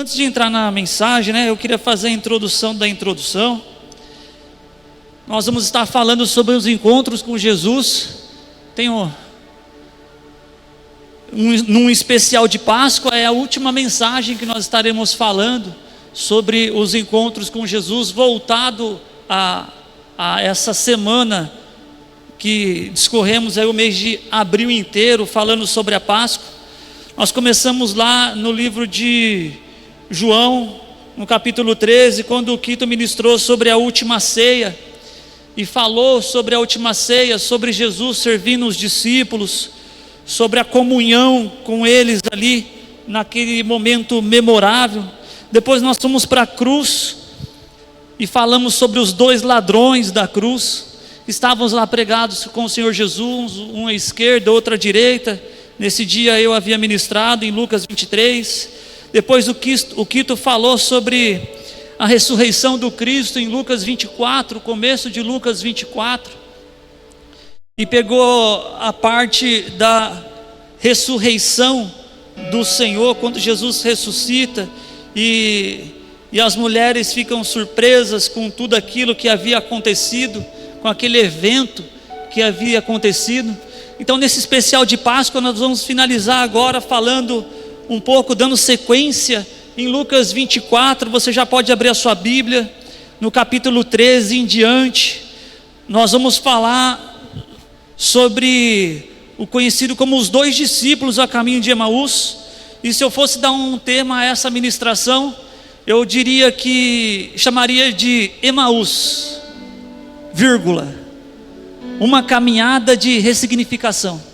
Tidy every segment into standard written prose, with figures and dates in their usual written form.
Antes de entrar na mensagem, eu queria fazer a introdução da introdução. Nós vamos estar falando sobre os encontros com Jesus. Tenho num especial de Páscoa, é a última mensagem que nós estaremos falando sobre os encontros com Jesus, voltado a essa semana que discorremos aí o mês de abril inteiro, falando sobre a Páscoa. Nós começamos lá no livro de João, no capítulo 13, quando o Quito ministrou sobre a última ceia, e falou sobre a última ceia, sobre Jesus servindo os discípulos, sobre a comunhão com eles ali, naquele momento memorável. Depois nós fomos para a cruz, e falamos sobre os dois ladrões da cruz, estávamos lá pregados com o Senhor Jesus, um à esquerda, outro à direita. Nesse dia eu havia ministrado em Lucas 23, depois o Quito falou sobre a ressurreição do Cristo em Lucas 24, começo de Lucas 24, e pegou a parte da ressurreição do Senhor, quando Jesus ressuscita, e as mulheres ficam surpresas com tudo aquilo que havia acontecido, com aquele evento que havia acontecido. Então, nesse especial de Páscoa, nós vamos finalizar agora falando um pouco, dando sequência em Lucas 24. Você já pode abrir a sua Bíblia, no capítulo 13 em diante. Nós vamos falar sobre o conhecido como os dois discípulos a caminho de Emaús. E se eu fosse dar um tema a essa ministração, eu diria que chamaria de Emaús, vírgula, uma caminhada de ressignificação.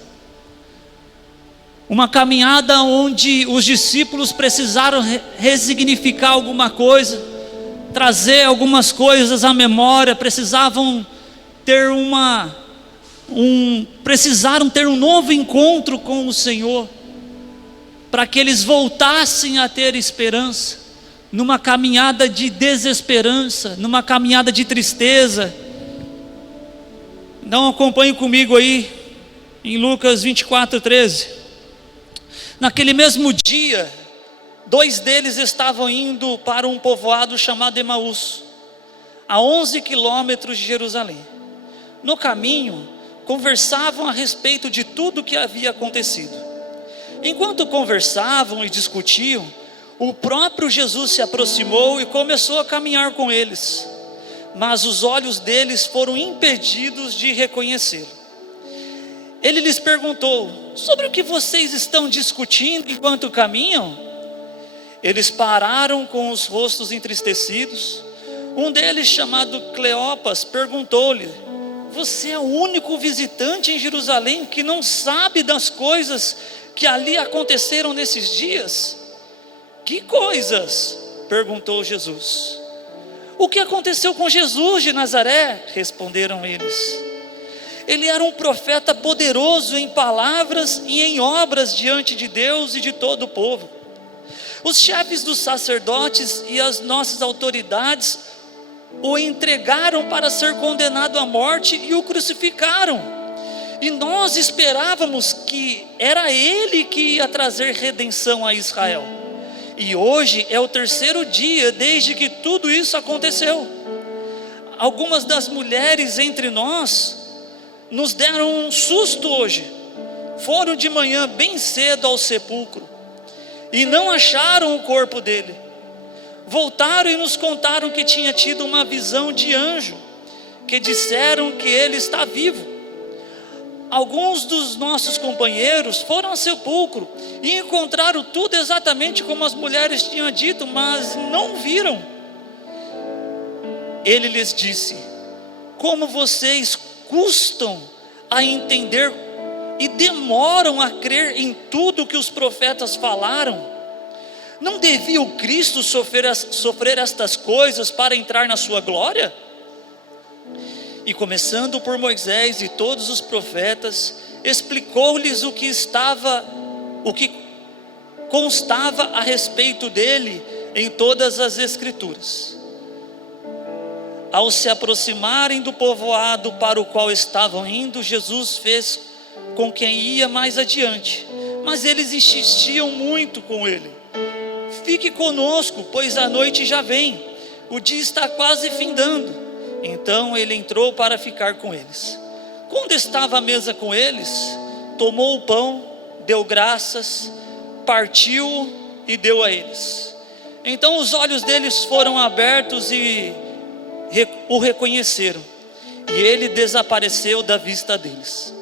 Uma caminhada onde os discípulos precisaram ressignificar alguma coisa, trazer algumas coisas à memória, precisaram ter um novo encontro com o Senhor, para que eles voltassem a ter esperança, numa caminhada de desesperança, numa caminhada de tristeza. Então acompanhe comigo aí, em Lucas 24, 13. Naquele mesmo dia, dois deles estavam indo para um povoado chamado Emaús, a 11 quilômetros de Jerusalém. No caminho, conversavam a respeito de tudo o que havia acontecido. Enquanto conversavam e discutiam, o próprio Jesus se aproximou e começou a caminhar com eles, mas os olhos deles foram impedidos de reconhecê-lo. Ele lhes perguntou: sobre o que vocês estão discutindo enquanto caminham? Eles pararam com os rostos entristecidos. Um deles, chamado Cleopas, perguntou-lhe: você é o único visitante em Jerusalém que não sabe das coisas que ali aconteceram nesses dias? Que coisas? Perguntou Jesus. O que aconteceu com Jesus de Nazaré? Responderam eles. Ele era um profeta poderoso em palavras e em obras diante de Deus e de todo o povo. Os chefes dos sacerdotes e as nossas autoridades o entregaram para ser condenado à morte e o crucificaram. E nós esperávamos que era ele que ia trazer redenção a Israel. E hoje é o terceiro dia desde que tudo isso aconteceu. Algumas das mulheres entre nós nos deram um susto hoje. Foram de manhã bem cedo ao sepulcro e não acharam o corpo dele. Voltaram e nos contaram que tinha tido uma visão de anjo, que disseram que ele está vivo. Alguns dos nossos companheiros foram ao sepulcro e encontraram tudo exatamente como as mulheres tinham dito, mas não viram. Ele lhes disse: como vocês custam a entender e demoram a crer em tudo que os profetas falaram? Não devia o Cristo sofrer estas coisas para entrar na sua glória? E começando por Moisés e todos os profetas, explicou-lhes o que constava a respeito dele em todas as Escrituras. Ao se aproximarem do povoado para o qual estavam indo, Jesus fez com quem ia mais adiante, mas eles insistiam muito com ele: fique conosco, pois a noite já vem, o dia está quase findando. Então ele entrou para ficar com eles. Quando estava à mesa com eles, tomou o pão, deu graças, partiu e deu a eles. Então os olhos deles foram abertos e o reconheceram, e ele desapareceu da vista deles.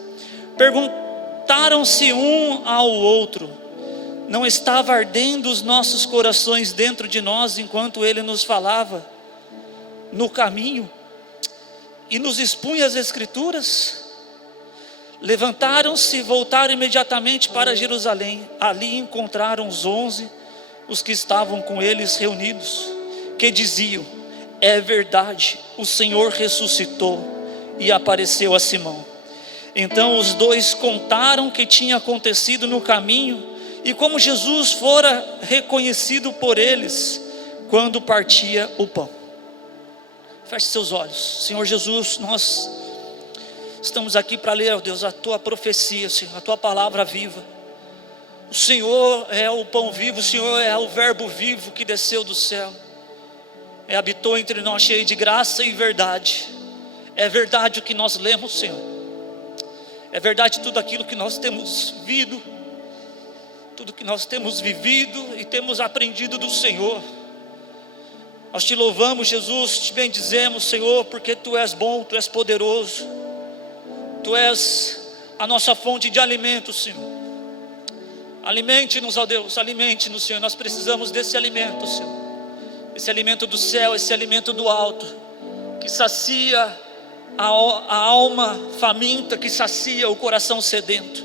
Perguntaram-se um ao outro: não estava ardendo os nossos corações dentro de nós enquanto ele nos falava no caminho e nos expunha as Escrituras? Levantaram-se e voltaram imediatamente para Jerusalém. Ali encontraram os 11, os que estavam com eles reunidos, que diziam: é verdade, o Senhor ressuscitou e apareceu a Simão. Então os dois contaram o que tinha acontecido no caminho e como Jesus fora reconhecido por eles quando partia o pão. Feche seus olhos. Senhor Jesus, nós estamos aqui para ler, ó Deus, a tua profecia, Senhor, a tua palavra viva. O Senhor é o pão vivo, o Senhor é o verbo vivo que desceu do céu, habitou entre nós cheio de graça e verdade. É verdade o que nós lemos, Senhor, é verdade tudo aquilo que nós temos visto, tudo que nós temos vivido e temos aprendido do Senhor. Nós te louvamos, Jesus, te bendizemos, Senhor, porque Tu és bom, Tu és poderoso, Tu és a nossa fonte de alimento, Senhor. Alimente-nos, ó Deus, alimente-nos, Senhor. Nós precisamos desse alimento, Senhor, esse alimento do céu, esse alimento do alto, que sacia a alma faminta, que sacia o coração sedento,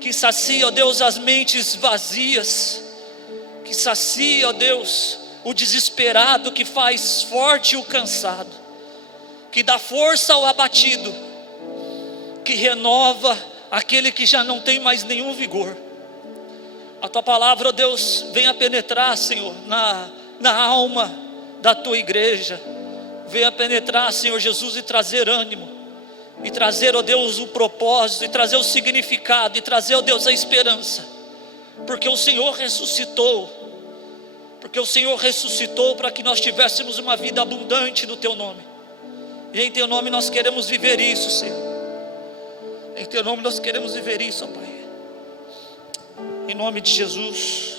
que sacia, ó Deus, as mentes vazias, que sacia, ó Deus, o desesperado, que faz forte o cansado, que dá força ao abatido, que renova aquele que já não tem mais nenhum vigor. A Tua palavra, ó Deus, venha penetrar, Senhor, na alma da Tua igreja. Venha penetrar, Senhor Jesus, e trazer ânimo, e trazer, ó Deus, o propósito, e trazer o significado, e trazer, ó Deus, a esperança, porque o Senhor ressuscitou, para que nós tivéssemos uma vida abundante no Teu nome, e em Teu nome nós queremos viver isso, Senhor, em Teu nome nós queremos viver isso, ó Pai, em nome de Jesus,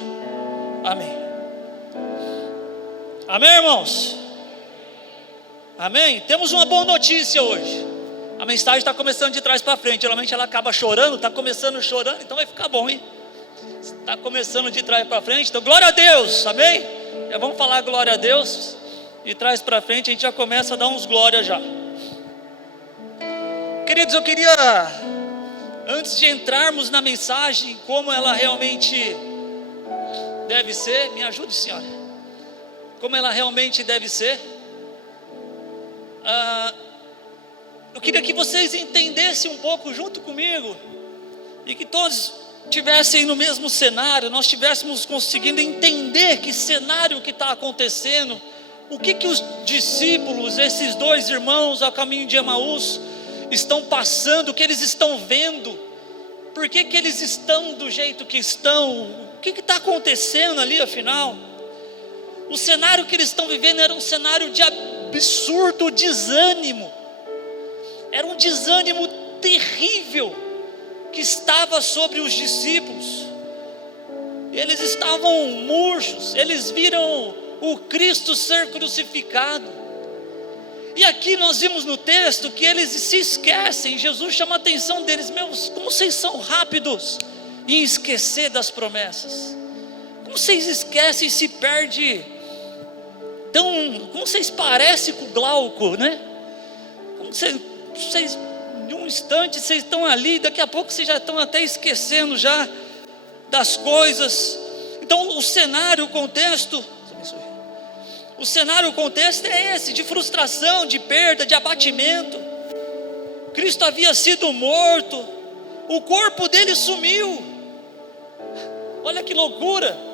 amém. Amém, irmãos? Amém? Temos uma boa notícia hoje. A mensagem está começando de trás para frente. Geralmente ela acaba chorando, está começando chorando, então vai ficar bom, hein? Está começando de trás para frente, então glória a Deus, amém? Já vamos falar glória a Deus. De trás para frente a gente já começa a dar uns glórias já. Queridos, eu queria, antes de entrarmos na mensagem, como ela realmente deve ser, me ajude, senhora, como ela realmente deve ser, eu queria que vocês entendessem um pouco junto comigo, e que todos estivessem no mesmo cenário, nós estivéssemos conseguindo entender que cenário que está acontecendo, o que os discípulos, esses dois irmãos ao caminho de Emaús, estão passando, o que eles estão vendo, por que eles estão do jeito que estão, o que está acontecendo ali afinal. O cenário que eles estão vivendo era um cenário de absurdo desânimo, era um desânimo terrível que estava sobre os discípulos. Eles estavam murchos, eles viram o Cristo ser crucificado, e aqui nós vimos no texto que eles se esquecem. Jesus chama a atenção deles: meus, como vocês são rápidos em esquecer das promessas, como vocês esquecem e se perdem, como vocês parecem com o Glauco, né? Como vocês de um instante vocês estão ali, daqui a pouco vocês já estão até esquecendo já das coisas. Então o cenário, o contexto é esse, de frustração, de perda, de abatimento. Cristo havia sido morto, o corpo dele sumiu. Olha que loucura.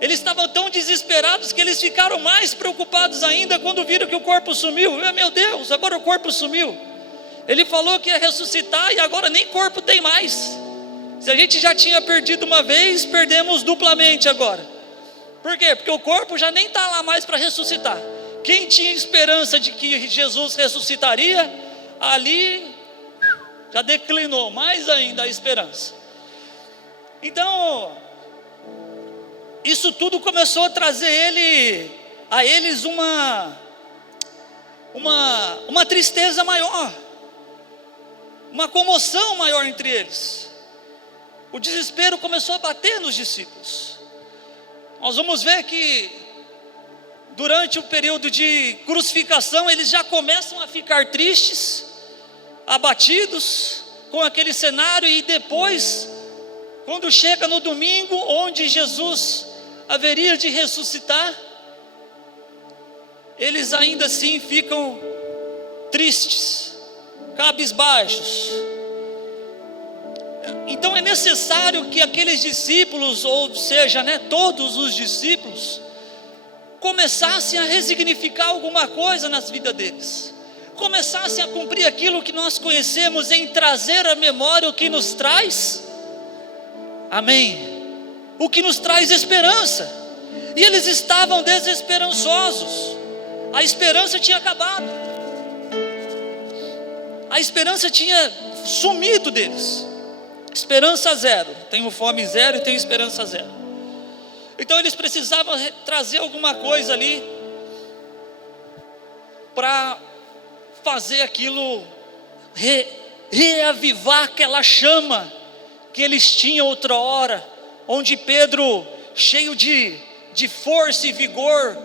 Eles estavam tão desesperados que eles ficaram mais preocupados ainda quando viram que o corpo sumiu. Meu Deus, agora o corpo sumiu. Ele falou que ia ressuscitar e agora nem corpo tem mais. Se a gente já tinha perdido uma vez, perdemos duplamente agora. Por quê? Porque o corpo já nem está lá mais para ressuscitar. Quem tinha esperança de que Jesus ressuscitaria, ali já declinou mais ainda a esperança. Então, isso tudo começou a trazer a eles uma tristeza maior, uma comoção maior entre eles. O desespero começou a bater nos discípulos. Nós vamos ver que durante o período de crucificação eles já começam a ficar tristes, abatidos com aquele cenário, e depois, quando chega no domingo, onde Jesus haveria de ressuscitar, eles ainda assim ficam tristes, cabisbaixos. Então é necessário que aqueles discípulos, ou seja, todos os discípulos, começassem a resignificar alguma coisa nas vidas deles, começassem a cumprir aquilo que nós conhecemos em trazer à memória o que nos traz, amém, o que nos traz esperança. E eles estavam desesperançosos, a esperança tinha acabado, a esperança tinha sumido deles. Esperança zero, tenho fome zero e tenho esperança zero. Então eles precisavam trazer alguma coisa ali para fazer aquilo, reavivar aquela chama que eles tinham outra hora, onde Pedro, cheio de força e vigor,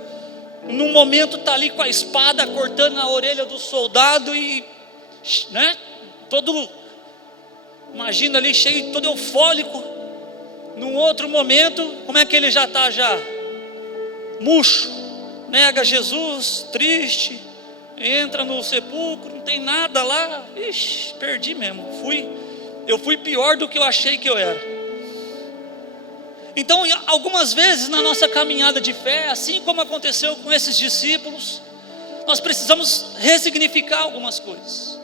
num momento está ali com a espada cortando a orelha do soldado e, imagina ali cheio, todo eufórico. Num outro momento, como é que ele já está murcho, nega Jesus, triste, entra no sepulcro, não tem nada lá. Ixi, perdi mesmo, eu fui pior do que eu achei que eu era. Então, algumas vezes na nossa caminhada de fé, assim como aconteceu com esses discípulos, nós precisamos ressignificar algumas coisas.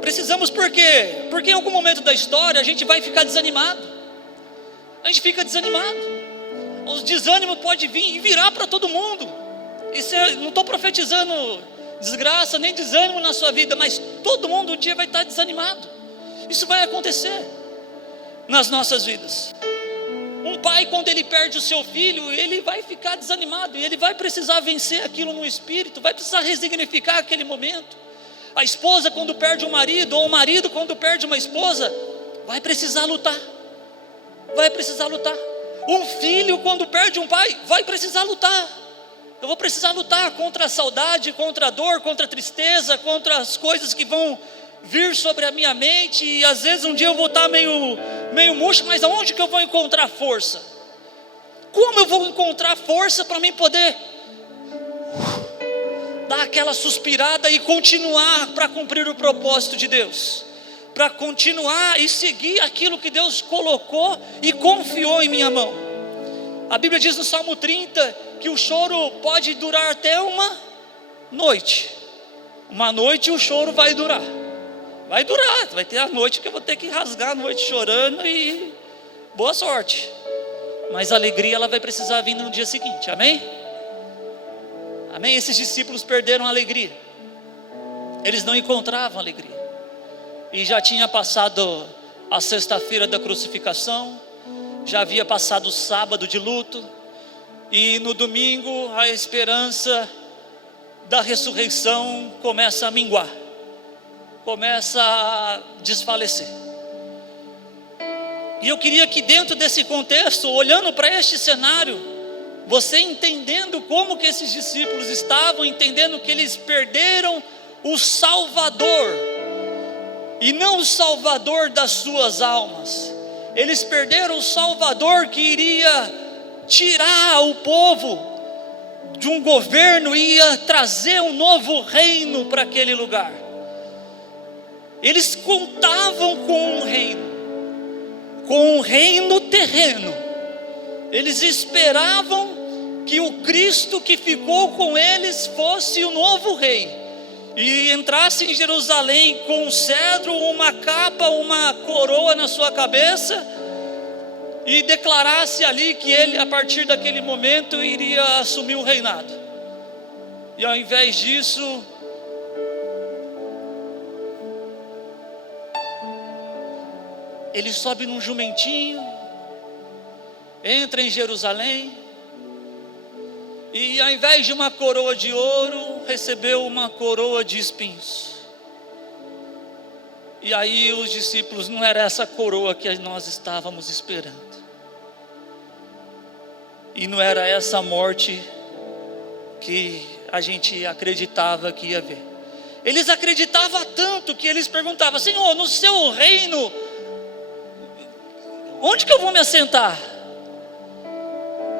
Precisamos, por quê? Porque em algum momento da história a gente vai ficar desanimado. A gente fica desanimado. Os desânimos podem vir e virar para todo mundo. Não estou profetizando desgraça nem desânimo na sua vida, mas todo mundo um dia vai estar desanimado. Isso vai acontecer nas nossas vidas. Um pai, quando ele perde o seu filho, ele vai ficar desanimado, e ele vai precisar vencer aquilo no espírito, vai precisar resignificar aquele momento. A esposa, quando perde um marido, ou o marido, quando perde uma esposa, vai precisar lutar. Vai precisar lutar. Um filho, quando perde um pai, vai precisar lutar. Eu vou precisar lutar contra a saudade, contra a dor, contra a tristeza, contra as coisas que vão vir sobre a minha mente. E às vezes um dia eu vou estar meio murcho, mas aonde que eu vou encontrar força? Como eu vou encontrar força para mim poder dar aquela suspirada e continuar para cumprir o propósito de Deus, para continuar e seguir aquilo que Deus colocou e confiou em minha mão? A Bíblia diz no Salmo 30 que o choro pode durar até uma noite. Uma noite o choro vai durar, vai ter a noite que eu vou ter que rasgar a noite chorando, e boa sorte. Mas a alegria, ela vai precisar vir no dia seguinte, amém? Amém? Esses discípulos perderam a alegria, eles não encontravam alegria, e já tinha passado a sexta-feira da crucificação, já havia passado o sábado de luto, e no domingo a esperança da ressurreição começa a minguar, começa a desfalecer. E eu queria que dentro desse contexto, olhando para este cenário, você entendendo como que esses discípulos estavam, entendendo que eles perderam o Salvador, e não o Salvador das suas almas, eles perderam o Salvador que iria tirar o povo de um governo e ia trazer um novo reino para aquele lugar. Eles contavam com um reino terreno. Eles esperavam que o Cristo que ficou com eles fosse o novo rei, e entrasse em Jerusalém com um cedro, uma capa, uma coroa na sua cabeça, e declarasse ali que ele, a partir daquele momento, iria assumir o reinado. E ao invés disso, ele sobe num jumentinho, entra em Jerusalém, e ao invés de uma coroa de ouro, recebeu uma coroa de espinhos. E aí os discípulos, não era essa coroa que nós estávamos esperando, e não era essa morte que a gente acreditava que ia ver. Eles acreditavam tanto que eles perguntavam: Senhor, no seu reino, onde que eu vou me assentar?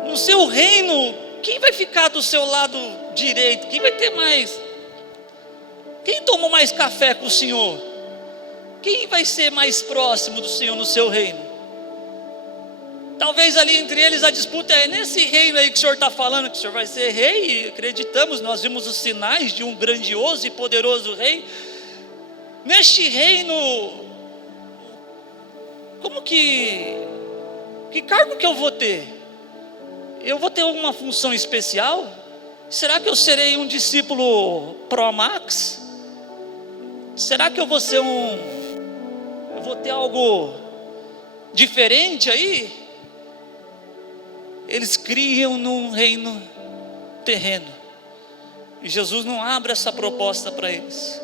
No seu reino, quem vai ficar do seu lado direito? Quem vai ter mais? Quem tomou mais café com o Senhor? Quem vai ser mais próximo do Senhor no seu reino? Talvez ali entre eles a disputa é: nesse reino aí que o Senhor está falando, que o Senhor vai ser rei, e acreditamos, nós vimos os sinais de um grandioso e poderoso rei. Neste reino, como que cargo que eu vou ter? Eu vou ter alguma função especial? Será que eu serei um discípulo Pro Max? Será que eu vou ser eu vou ter algo diferente aí? Eles criam num reino terreno, e Jesus não abre essa proposta para eles.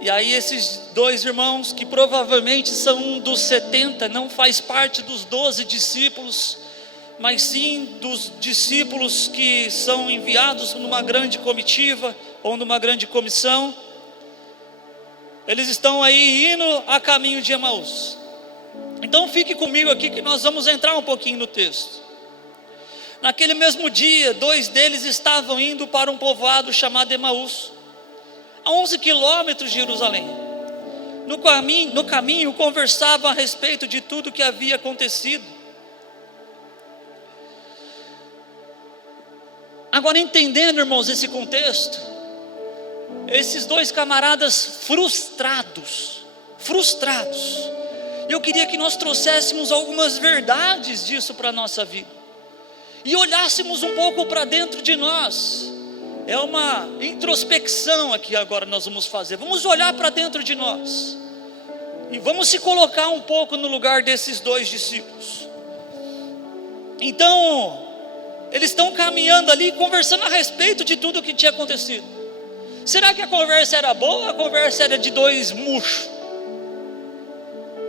E aí esses dois irmãos, que provavelmente são um dos 70, não faz parte dos 12 discípulos, mas sim dos discípulos que são enviados numa grande comitiva, ou numa grande comissão. Eles estão aí indo a caminho de Emaús. Então fique comigo aqui que nós vamos entrar um pouquinho no texto. Naquele mesmo dia, 2 deles estavam indo para um povoado chamado Emaús, a 11 quilômetros de Jerusalém. No caminho conversavam a respeito de tudo o que havia acontecido. Agora, entendendo, irmãos, esse contexto, esses 2 camaradas frustrados, eu queria que nós trouxéssemos algumas verdades disso para a nossa vida, e olhássemos um pouco para dentro de nós. É uma introspecção aqui agora nós vamos fazer. Vamos olhar para dentro de nós, e vamos se colocar um pouco no lugar desses 2 discípulos. Então, eles estão caminhando ali, conversando a respeito de tudo o que tinha acontecido. Será que a conversa era boa ou a conversa era de 2 murchos?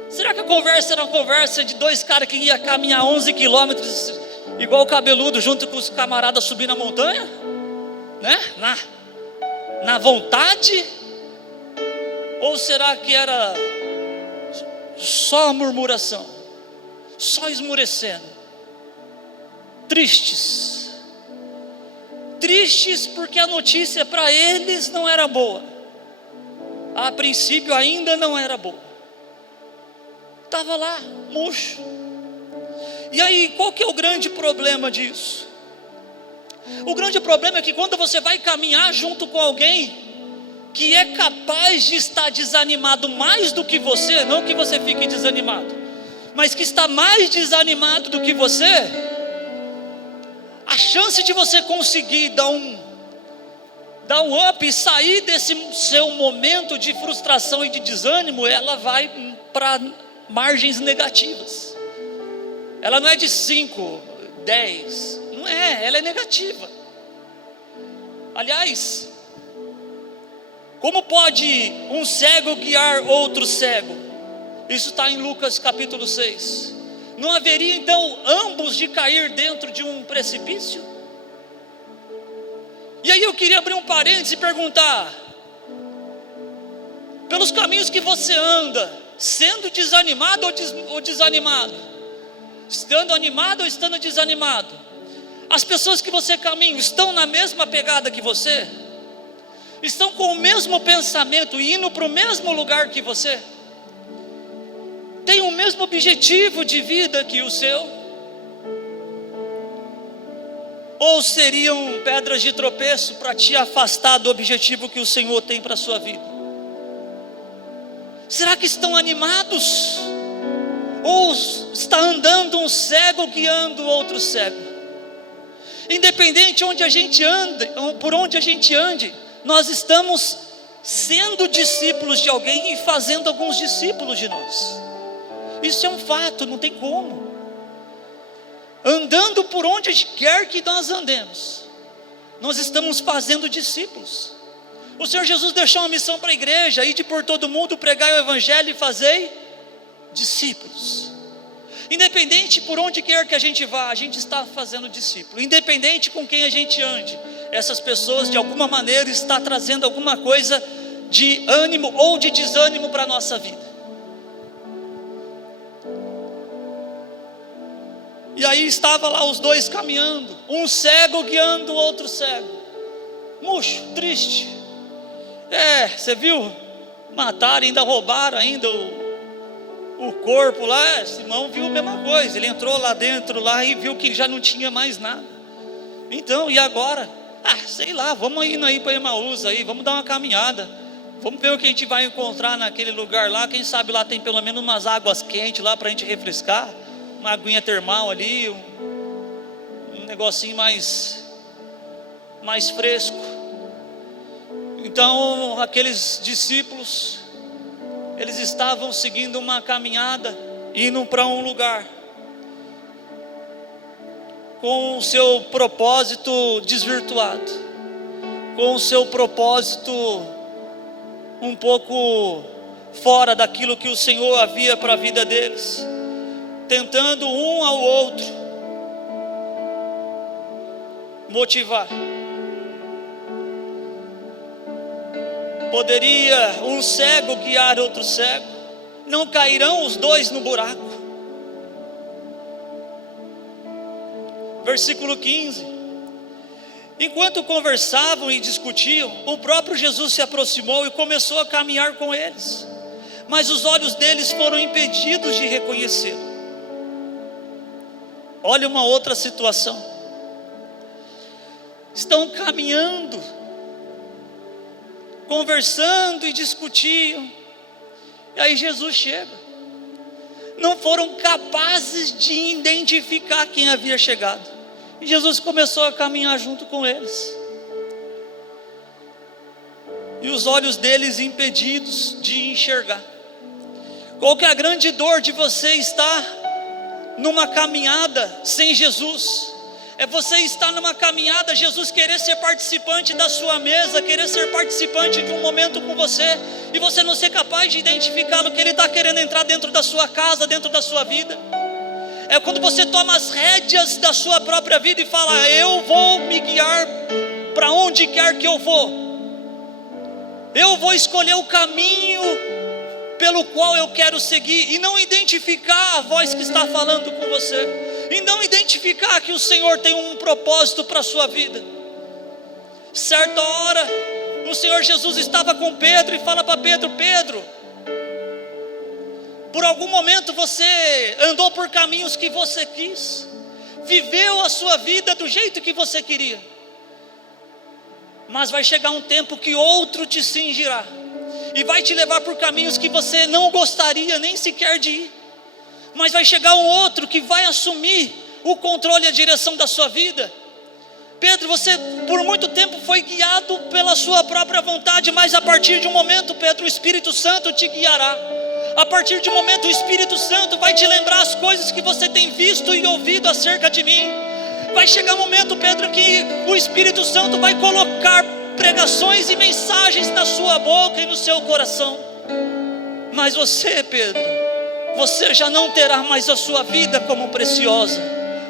Será que a conversa era uma conversa de 2 caras que iam caminhar 11 quilômetros, igual o cabeludo, junto com os camaradas subindo a montanha? Né? Na vontade? Ou será que era só murmuração, só esmurecendo? Tristes porque a notícia para eles não era boa. A princípio ainda não era boa. Estava lá, murcho. E aí, qual que é o grande problema disso? O grande problema é que quando você vai caminhar junto com alguém que é capaz de estar desanimado mais do que você, não que você fique desanimado, mas que está mais desanimado do que você, a chance de você conseguir dar um up e sair desse seu momento de frustração e de desânimo, ela vai para margens negativas. Ela não é de 5, 10, não é, ela é negativa. Aliás, como pode um cego guiar outro cego? Isso está em Lucas capítulo 6. Não haveria então ambos de cair dentro de um precipício? E aí eu queria abrir um parênteses e perguntar: pelos caminhos que você anda, sendo desanimado ou desanimado, estando animado ou estando desanimado, as pessoas que você caminha estão na mesma pegada que você? Estão com o mesmo pensamento e indo para o mesmo lugar que você? Tem o mesmo objetivo de vida que o seu? Ou seriam pedras de tropeço para te afastar do objetivo que o Senhor tem para a sua vida? Será que estão animados? ou está andando um cego guiando outro cego. Independente onde a gente ande, por onde a gente ande, nós estamos sendo discípulos de alguém e fazendo alguns discípulos de nós. Isso é um fato, não tem como. Andando por onde quer que nós andemos, nós estamos fazendo discípulos. O Senhor Jesus deixou uma missão para a igreja: ide por todo mundo, pregai o evangelho e fazei discípulos. Independente por onde quer que a gente vá, a gente está fazendo discípulo. Independente com quem a gente ande, essas pessoas de alguma maneira estão trazendo alguma coisa de ânimo ou de desânimo para a nossa vida. E aí estava lá os dois caminhando, um cego guiando o outro cego, murcho, triste. Você viu? Mataram, ainda roubaram ainda o corpo lá. Simão viu a mesma coisa, ele entrou lá dentro lá e viu que já não tinha mais nada. Então, e agora? Sei lá, vamos indo aí para Emaús aí, vamos dar uma caminhada, vamos ver o que a gente vai encontrar naquele lugar lá. Quem sabe lá tem pelo menos umas águas quentes lá para a gente refrescar, uma aguinha termal ali, um negocinho mais fresco. Então aqueles discípulos, eles estavam seguindo uma caminhada, indo para um lugar, com o seu propósito desvirtuado, com o seu propósito um pouco fora daquilo que o Senhor havia para a vida deles, tentando um ao outro motivar. Poderia um cego guiar outro cego? Não cairão os dois no buraco? Versículo 15: enquanto conversavam e discutiam, o próprio Jesus se aproximou e começou a caminhar com eles, mas os olhos deles foram impedidos de reconhecê-lo. Olha uma outra situação. Estão caminhando, conversando e discutiam, e aí Jesus chega. Não foram capazes de identificar quem havia chegado, e Jesus começou a caminhar junto com eles, e os olhos deles impedidos de enxergar. Qual que é a grande dor de você estar numa caminhada sem Jesus? É você estar numa caminhada, Jesus querer ser participante da sua mesa, querer ser participante de um momento com você, e você não ser capaz de identificá-lo, que Ele está querendo entrar dentro da sua casa, dentro da sua vida. É quando você toma as rédeas da sua própria vida e fala: eu vou me guiar para onde quer que eu vou escolher o caminho pelo qual eu quero seguir, e não identificar a voz que está falando com você, e não identificar que o Senhor tem um propósito para a sua vida. Certa hora, o Senhor Jesus estava com Pedro e fala para Pedro: Pedro, por algum momento você andou por caminhos que você quis, viveu a sua vida do jeito que você queria, mas vai chegar um tempo que outro te cingirá e vai te levar por caminhos que você não gostaria nem sequer de ir, mas vai chegar um outro que vai assumir o controle e a direção da sua vida. Pedro, você por muito tempo foi guiado pela sua própria vontade, mas a partir de um momento, Pedro, o Espírito Santo te guiará. A partir de um momento, o Espírito Santo vai te lembrar as coisas que você tem visto e ouvido acerca de mim. Vai chegar um momento, Pedro, que o Espírito Santo vai colocar pregações e mensagens na sua boca e no seu coração. Mas você, Pedro, você já não terá mais a sua vida como preciosa.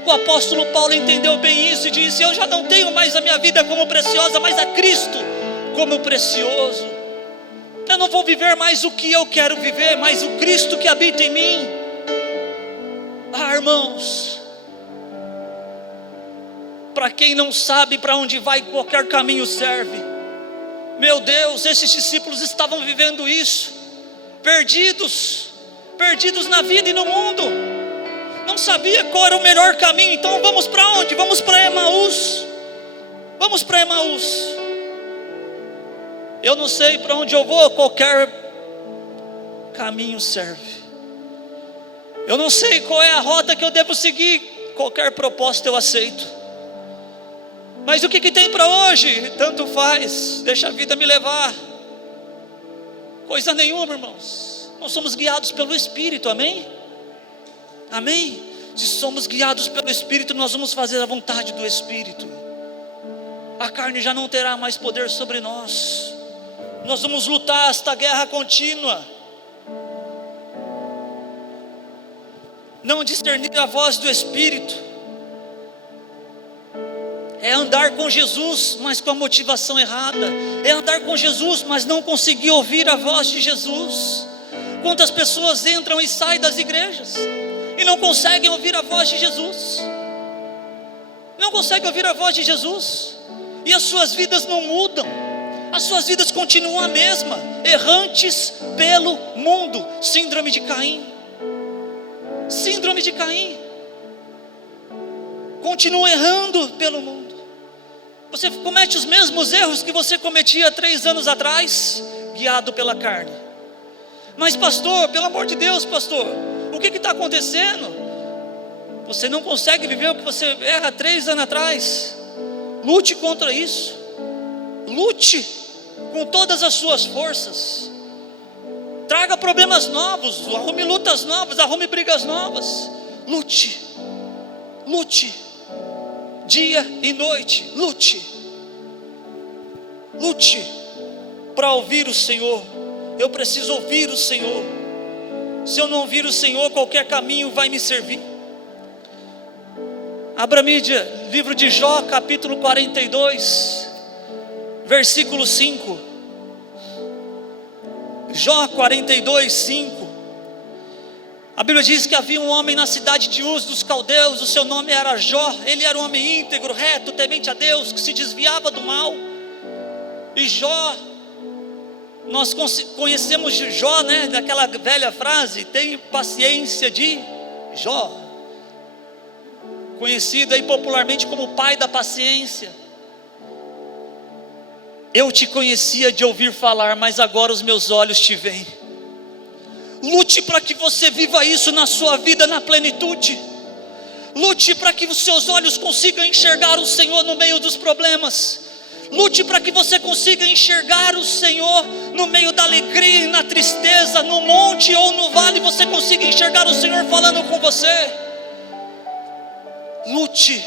O apóstolo Paulo entendeu bem isso e disse: eu já não tenho mais a minha vida como preciosa, mas a Cristo como precioso. Eu não vou viver mais o que eu quero viver, mas o Cristo que habita em mim. Irmãos, para quem não sabe para onde vai, qualquer caminho serve. Meu Deus, esses discípulos estavam vivendo isso, perdidos na vida e no mundo, não sabia qual era o melhor caminho. Então vamos para onde? Vamos para Emaús. Vamos para Emaús. Eu não sei para onde eu vou, qualquer caminho serve. Eu não sei qual é a rota que eu devo seguir, qualquer proposta eu aceito. Mas o que tem para hoje? Tanto faz, deixa a vida me levar. Coisa nenhuma, irmãos. Nós somos guiados pelo Espírito, amém? Amém? Se somos guiados pelo Espírito, nós vamos fazer a vontade do Espírito. A carne já não terá mais poder sobre nós. Nós vamos lutar esta guerra contínua. Não discernir a voz do Espírito é andar com Jesus, mas com a motivação errada. É andar com Jesus, mas não conseguir ouvir a voz de Jesus. Quantas pessoas entram e saem das igrejas e não conseguem ouvir a voz de Jesus? Não conseguem ouvir a voz de Jesus, e as suas vidas não mudam. As suas vidas continuam a mesma, errantes pelo mundo. Síndrome de Caim. Síndrome de Caim. Continua errando pelo mundo. Você comete os mesmos erros que você cometia 3 anos atrás, guiado pela carne. Mas pastor, pelo amor de Deus, pastor, o que está acontecendo? Você não consegue viver o que você erra 3 anos atrás. Lute contra isso. Lute com todas as suas forças. Traga problemas novos, arrume lutas novas, arrume brigas novas. Lute, lute, dia e noite, lute, lute para ouvir o Senhor. Eu preciso ouvir o Senhor. Se eu não ouvir o Senhor, qualquer caminho vai me servir. Abra a mídia, livro de Jó, capítulo 42, versículo 5. Jó 42, 5. A Bíblia diz que havia um homem na cidade de Uz dos caldeus, o seu nome era Jó. Ele era um homem íntegro, reto, temente a Deus, que se desviava do mal. E Jó, nós conhecemos Jó, né, daquela velha frase: tenha paciência de Jó, conhecido aí popularmente como o pai da paciência. Eu te conhecia de ouvir falar, mas agora os meus olhos te veem. Lute para que você viva isso na sua vida na plenitude. Lute para que os seus olhos consigam enxergar o Senhor no meio dos problemas. Lute para que você consiga enxergar o Senhor no meio da alegria e na tristeza, no monte ou no vale, você consiga enxergar o Senhor falando com você. Lute,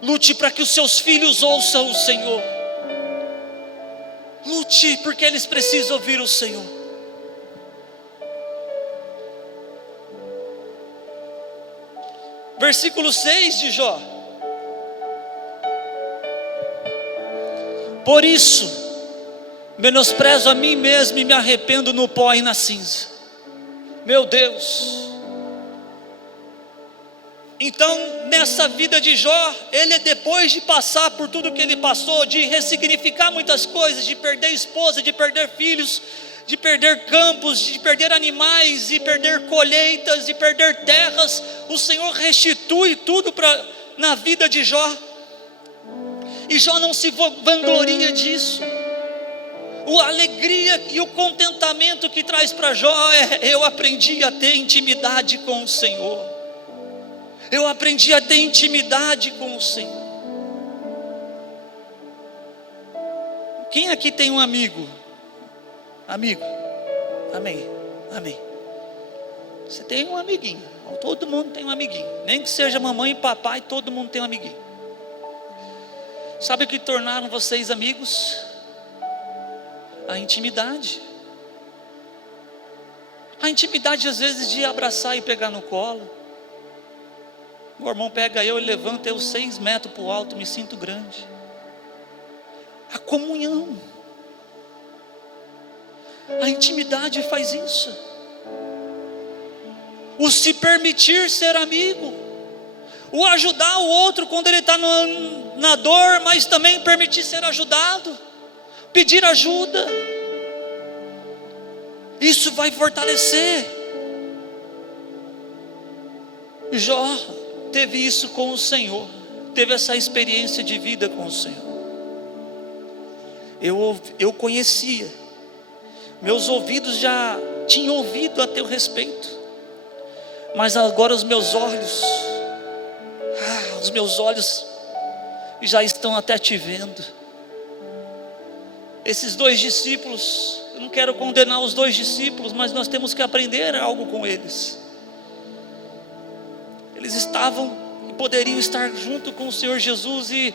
lute para que os seus filhos ouçam o Senhor. Lute, porque eles precisam ouvir o Senhor. Versículo 6 de Jó. Por isso, menosprezo a mim mesmo e me arrependo no pó e na cinza. Meu Deus. Então, nessa vida de Jó, ele, depois de passar por tudo que ele passou, de ressignificar muitas coisas, de perder esposa, de perder filhos, de perder campos, de perder animais, de perder colheitas, de perder terras, o Senhor restitui tudo na vida de Jó. E Jó não se vangloria disso. A alegria e o contentamento que traz para Jó é: eu aprendi a ter intimidade com o Senhor. Eu aprendi a ter intimidade com o Senhor. Quem aqui tem um amigo? Amigo? Amém, amém. Você tem um amiguinho. Todo mundo tem um amiguinho. Nem que seja mamãe e papai, todo mundo tem um amiguinho. Sabe o que tornaram vocês amigos? A intimidade. A intimidade às vezes de abraçar e pegar no colo. O irmão pega eu e levanta eu 6 metros para o alto, me sinto grande. A comunhão. A intimidade faz isso. O se permitir ser amigo. O ajudar o outro quando ele está na dor, mas também permitir ser ajudado. Pedir ajuda. Isso vai fortalecer. Jó teve isso com o Senhor. Teve essa experiência de vida com o Senhor. Eu conhecia. Meus ouvidos já tinham ouvido a teu respeito. mas agora os meus olhos já estão até te vendo. Esses dois discípulos, eu não quero condenar os dois discípulos, mas nós temos que aprender algo com eles. Eles estavam e poderiam estar junto com o Senhor Jesus e,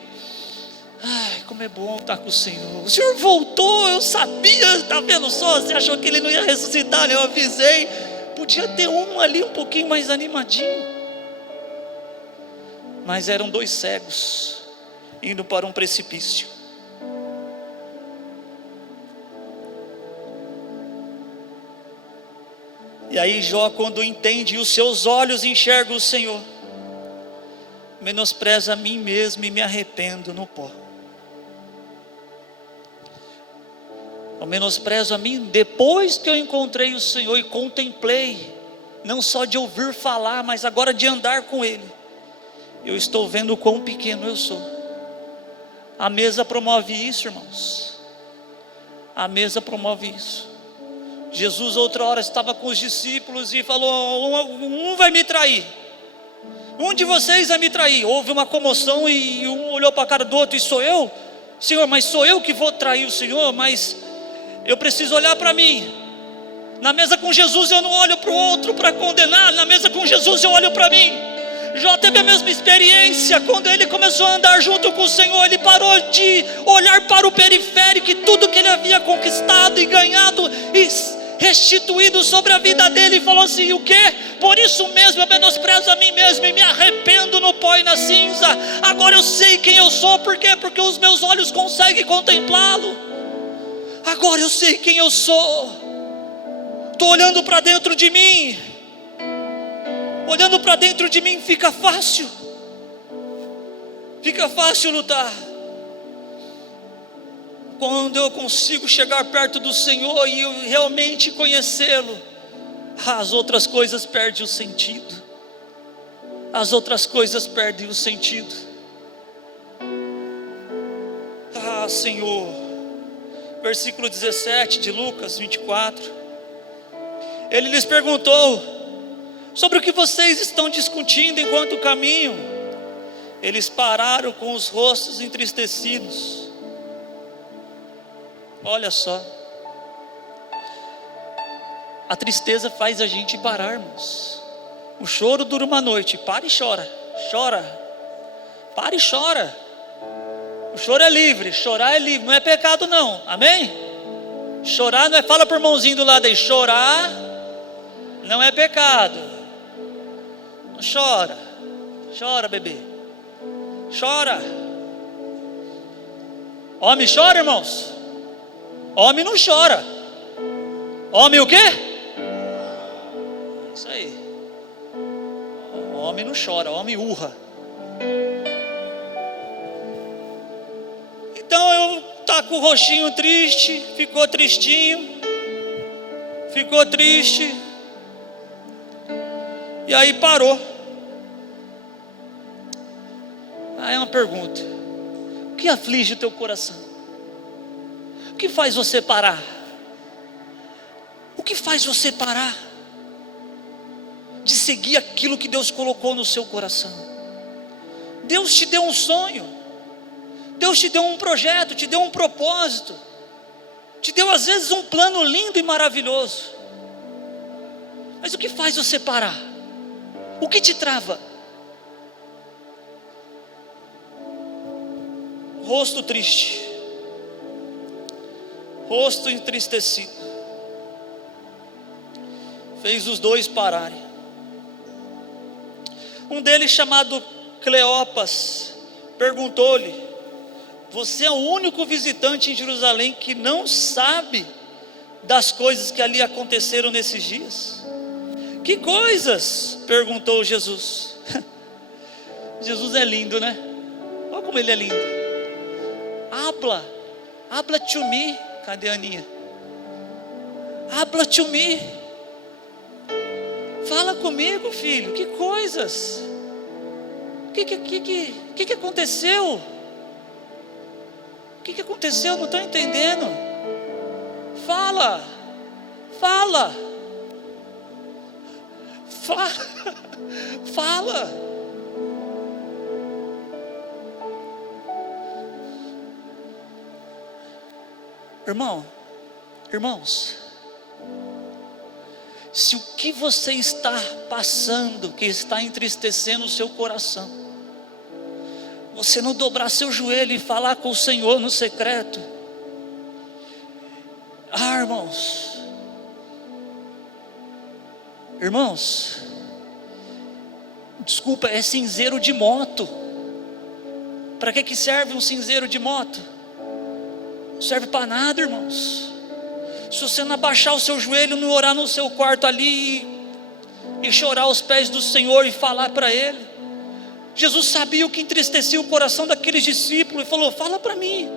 ai, como é bom estar com o Senhor. O Senhor voltou, eu sabia, está vendo só? Você achou que Ele não ia ressuscitar, eu avisei. Podia ter um ali um pouquinho mais animadinho, mas eram dois cegos indo para um precipício. E aí Jó, quando entende, e os seus olhos enxergam o Senhor, menosprezo a mim mesmo e me arrependo no pó. Eu menosprezo a mim depois que eu encontrei o Senhor e contemplei, não só de ouvir falar, mas agora de andar com Ele. Eu estou vendo o quão pequeno eu sou. A mesa promove isso, irmãos. A mesa promove isso. Jesus outra hora estava com os discípulos e falou: um vai me trair, um de vocês vai me trair. Houve uma comoção e um olhou para a cara do outro: e sou eu? Senhor, mas sou eu que vou trair o Senhor? Mas eu preciso olhar para mim. Na mesa com Jesus eu não olho para o outro para condenar, na mesa com Jesus eu olho para mim. Jó teve a mesma experiência. Quando ele começou a andar junto com o Senhor, ele parou de olhar para o periférico e tudo que ele havia conquistado e ganhado e restituído sobre a vida dele, e falou assim: o quê? Por isso mesmo eu menosprezo a mim mesmo e me arrependo no pó e na cinza. Agora eu sei quem eu sou. Por quê? Porque os meus olhos conseguem contemplá-lo. Agora eu sei quem eu sou. Estou olhando para dentro de mim. Olhando para dentro de mim fica fácil lutar. Quando eu consigo chegar perto do Senhor e eu realmente conhecê-lo, as outras coisas perdem o sentido. As outras coisas perdem o sentido. Ah, Senhor. Versículo 17 de Lucas 24. Ele lhes perguntou: sobre o que vocês estão discutindo enquanto caminham? Eles pararam com os rostos entristecidos. Olha só, a tristeza faz a gente parar, irmãos. O choro dura uma noite. Para e chora, chora, para e chora. O choro é livre, chorar é livre, não é pecado não, amém? Chorar não é, fala para o irmãozinho do lado aí, chorar não é pecado. Não chora, chora bebê, chora. Homem chora, irmãos? Homem não chora. Homem o quê? Isso aí. Homem não chora, homem urra. Então eu tá com o rostinho triste, ficou tristinho, ficou triste, e aí parou. Aí é uma pergunta: o que aflige o teu coração? O que faz você parar? O que faz você parar de seguir aquilo que Deus colocou no seu coração? Deus te deu um sonho, Deus te deu um projeto, te deu um propósito, te deu às vezes um plano lindo e maravilhoso. Mas o que faz você parar? O que te trava? Rosto triste, rosto entristecido, fez os dois pararem. Um deles, chamado Cleopas, perguntou-lhe: você é o único visitante em Jerusalém que não sabe das coisas que ali aconteceram nesses dias? Que coisas? Perguntou Jesus. Jesus é lindo, né? Olha como ele é lindo. Habla to me. Cadê a Aninha? Habla to me. Fala comigo, filho. Que coisas? O que aconteceu? O que aconteceu? Não estou entendendo. Fala. Fala. Irmãos, se o que você está passando, que está entristecendo o seu coração, você não dobrar seu joelho e falar com o Senhor no secreto, irmãos, desculpa, é cinzeiro de moto. Para que serve um cinzeiro de moto? Não serve para nada, irmãos. Se você não abaixar o seu joelho, não orar no seu quarto ali e chorar aos pés do Senhor e falar para Ele. Jesus sabia o que entristecia o coração daqueles discípulos e falou: fala para mim,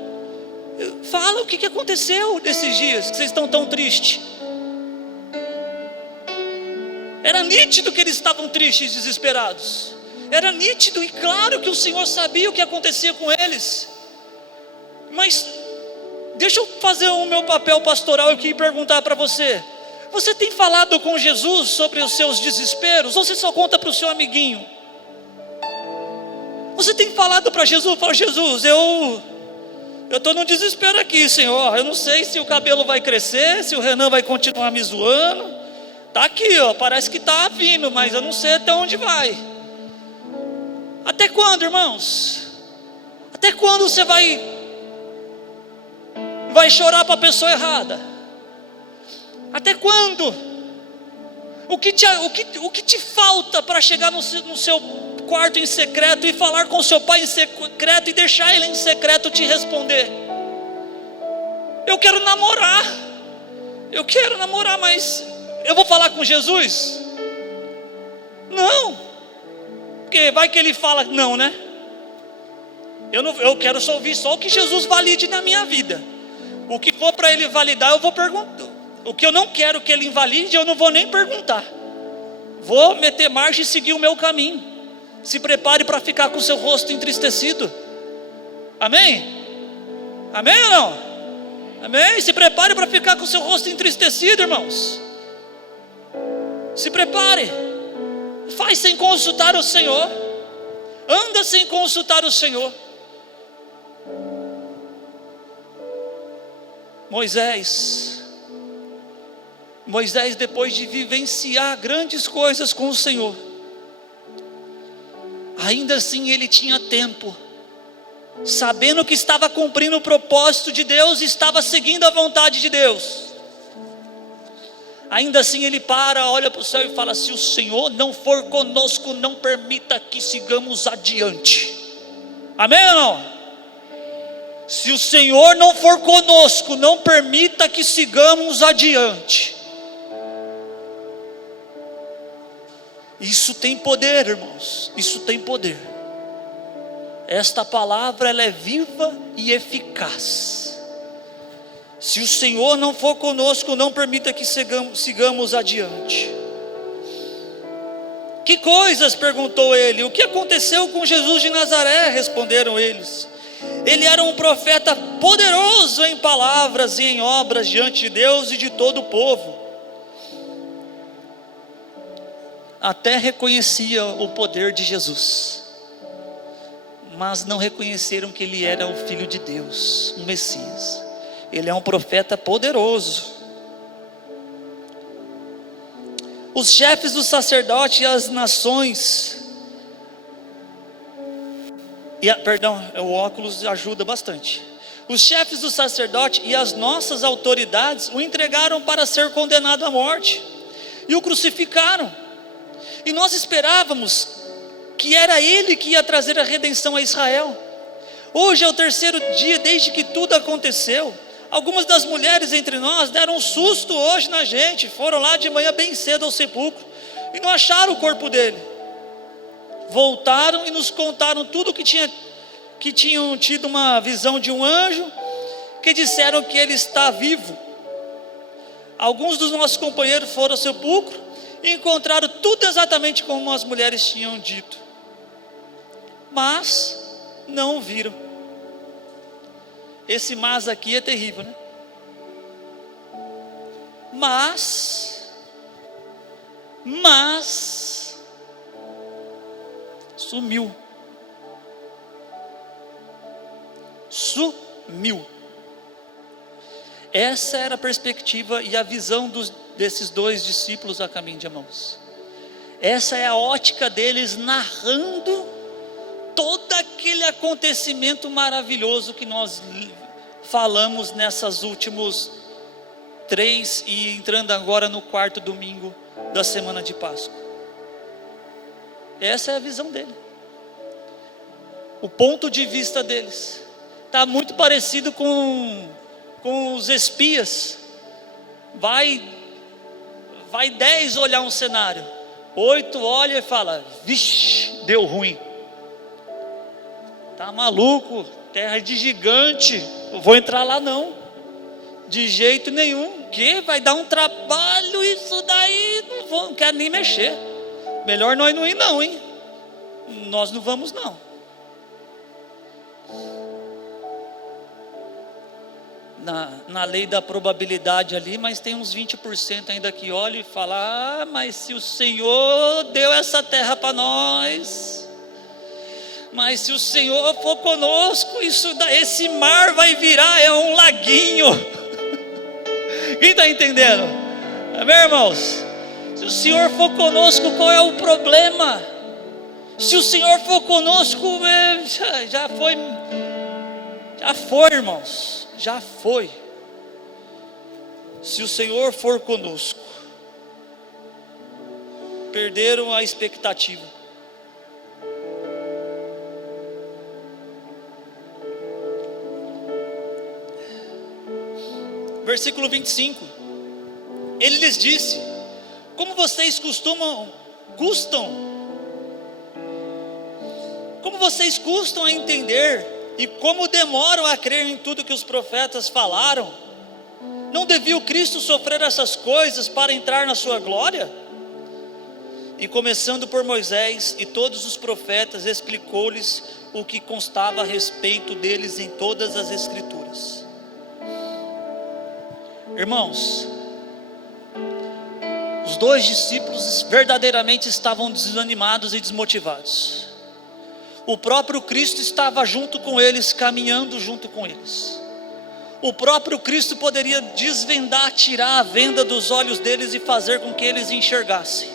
fala o que aconteceu nesses dias que vocês estão tão tristes. Era nítido que eles estavam tristes e desesperados. Era nítido e claro que o Senhor sabia o que acontecia com eles. Mas deixa eu fazer o meu papel pastoral aqui e perguntar para você: você tem falado com Jesus sobre os seus desesperos, ou você só conta para o seu amiguinho? Você tem falado para Jesus? Fala: Jesus, eu estou no desespero aqui, Senhor. Eu não sei se o cabelo vai crescer, se o Renan vai continuar me zoando. Está aqui, parece que está vindo, mas eu não sei até onde vai. Até quando, irmãos? Até quando você vai chorar para a pessoa errada? Até quando? O que te falta para chegar no seu quarto em secreto e falar com seu pai em secreto e deixar ele em secreto te responder? Eu quero namorar, mas eu vou falar com Jesus? Não, porque vai que ele fala não, né? Eu quero só ouvir só o que Jesus valide na minha vida. O que for para ele validar, eu vou perguntar. O que eu não quero que ele invalide, eu não vou nem perguntar. Vou meter marcha e seguir o meu caminho. Se prepare para ficar com o seu rosto entristecido. Amém? Amém ou não? Amém? Se prepare para ficar com o seu rosto entristecido, irmãos. Se prepare. Faz sem consultar o Senhor. Anda sem consultar o Senhor. Moisés, depois de vivenciar grandes coisas com o Senhor, ainda assim ele tinha tempo, sabendo que estava cumprindo o propósito de Deus, estava seguindo a vontade de Deus. Ainda assim ele olha para o céu e fala: se o Senhor não for conosco, não permita que sigamos adiante. Amém ou não? Se o Senhor não for conosco, não permita que sigamos adiante. Isso tem poder, irmãos. Isso tem poder. Esta palavra, ela é viva e eficaz. Se o Senhor não for conosco, não permita que sigamos adiante. Que coisas? Perguntou ele. O que aconteceu com Jesus de Nazaré? Responderam eles. Ele era um profeta poderoso em palavras e em obras diante de Deus e de todo o povo. Até reconhecia o poder de Jesus, mas não reconheceram que ele era o Filho de Deus, o Messias. Ele é um profeta poderoso. Os chefes dos sacerdotes e as nações, o óculos ajuda bastante. Os chefes do sacerdote e as nossas autoridades o entregaram para ser condenado à morte e o crucificaram. E nós esperávamos que era ele que ia trazer a redenção a Israel. Hoje é o terceiro dia desde que tudo aconteceu. Algumas das mulheres entre nós deram um susto hoje na gente. Foram lá de manhã bem cedo ao sepulcro e não acharam o corpo dele. Voltaram e nos contaram tudo que tinham tido uma visão de um anjo, que disseram que ele está vivo. Alguns dos nossos companheiros foram ao sepulcro e encontraram tudo exatamente como as mulheres tinham dito, mas não o viram. Esse mas aqui é terrível, né? Mas Sumiu. Sumiu. Essa era a perspectiva e a visão desses dois discípulos a caminho de Emaús. Essa é a ótica deles, narrando todo aquele acontecimento maravilhoso que nós falamos nessas últimos 3 e entrando agora no 4º domingo da semana de Páscoa. Essa é a visão dele. O ponto de vista deles está muito parecido com os espias. Vai 10 olhar um cenário, 8 olha e fala: vixe, deu ruim. Tá maluco, terra de gigante, eu vou entrar lá não, de jeito nenhum. Que vai dar um trabalho isso daí, não quero nem mexer. Melhor nós não ir não, hein? Nós não vamos não. Na lei da probabilidade ali, mas tem uns 20% ainda que olha e fala: ah, mas se o Senhor deu essa terra para nós, mas se o Senhor for conosco, esse mar vai virar um laguinho. Quem está entendendo? Amém, irmãos? Se o Senhor for conosco, qual é o problema? Se o Senhor for conosco, já foi, irmãos, já foi. Se o Senhor for conosco, perderam a expectativa. Versículo 25, ele lhes disse: como vocês custam a entender e como demoram a crer em tudo que os profetas falaram? Não devia o Cristo sofrer essas coisas para entrar na sua glória? E começando por Moisés e todos os profetas, explicou-lhes o que constava a respeito deles em todas as Escrituras. Irmãos, os dois discípulos verdadeiramente estavam desanimados e desmotivados. O próprio Cristo estava junto com eles, caminhando junto com eles. O próprio Cristo poderia desvendar, tirar a venda dos olhos deles e fazer com que eles enxergassem.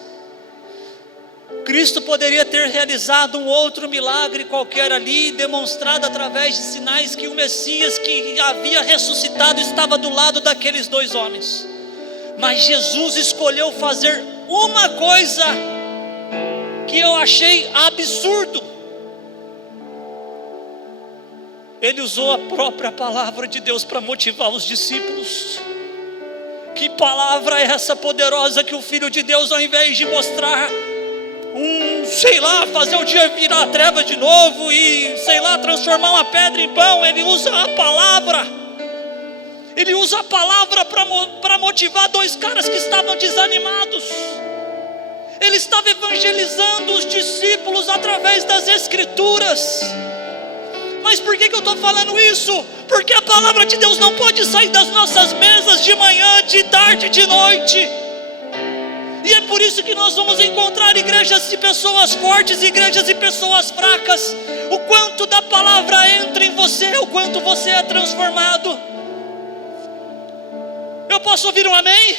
Cristo poderia ter realizado um outro milagre qualquer ali, demonstrado através de sinais que o Messias que havia ressuscitado estava do lado daqueles dois homens. Mas Jesus escolheu fazer uma coisa que eu achei absurdo. Ele usou a própria palavra de Deus para motivar os discípulos. Que palavra é essa poderosa que o Filho de Deus, ao invés de mostrar fazer o dia virar treva de novo e, transformar uma pedra em pão, ele usa a palavra. Ele usa a palavra para motivar dois caras que estavam desanimados. Ele estava evangelizando os discípulos através das Escrituras. Mas por que eu estou falando isso? Porque a palavra de Deus não pode sair das nossas mesas de manhã, de tarde, de noite. E é por isso que nós vamos encontrar igrejas de pessoas fortes, igrejas de pessoas fracas. O quanto da palavra entra em você, o quanto você é transformado. Eu posso ouvir um amém?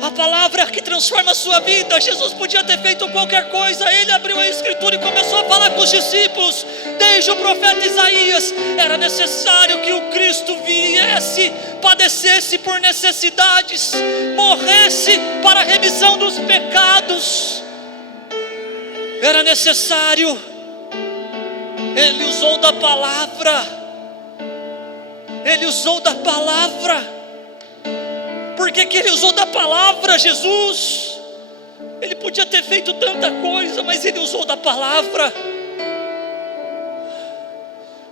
A palavra que transforma a sua vida. Jesus podia ter feito qualquer coisa. Ele abriu a Escritura e começou a falar com os discípulos. Desde o profeta Isaías, era necessário que o Cristo viesse, padecesse por necessidades, morresse para a remissão dos pecados. Era necessário. Ele usou da palavra. Ele usou da palavra. Por que ele usou da palavra, Jesus? Ele podia ter feito tanta coisa, mas ele usou da palavra.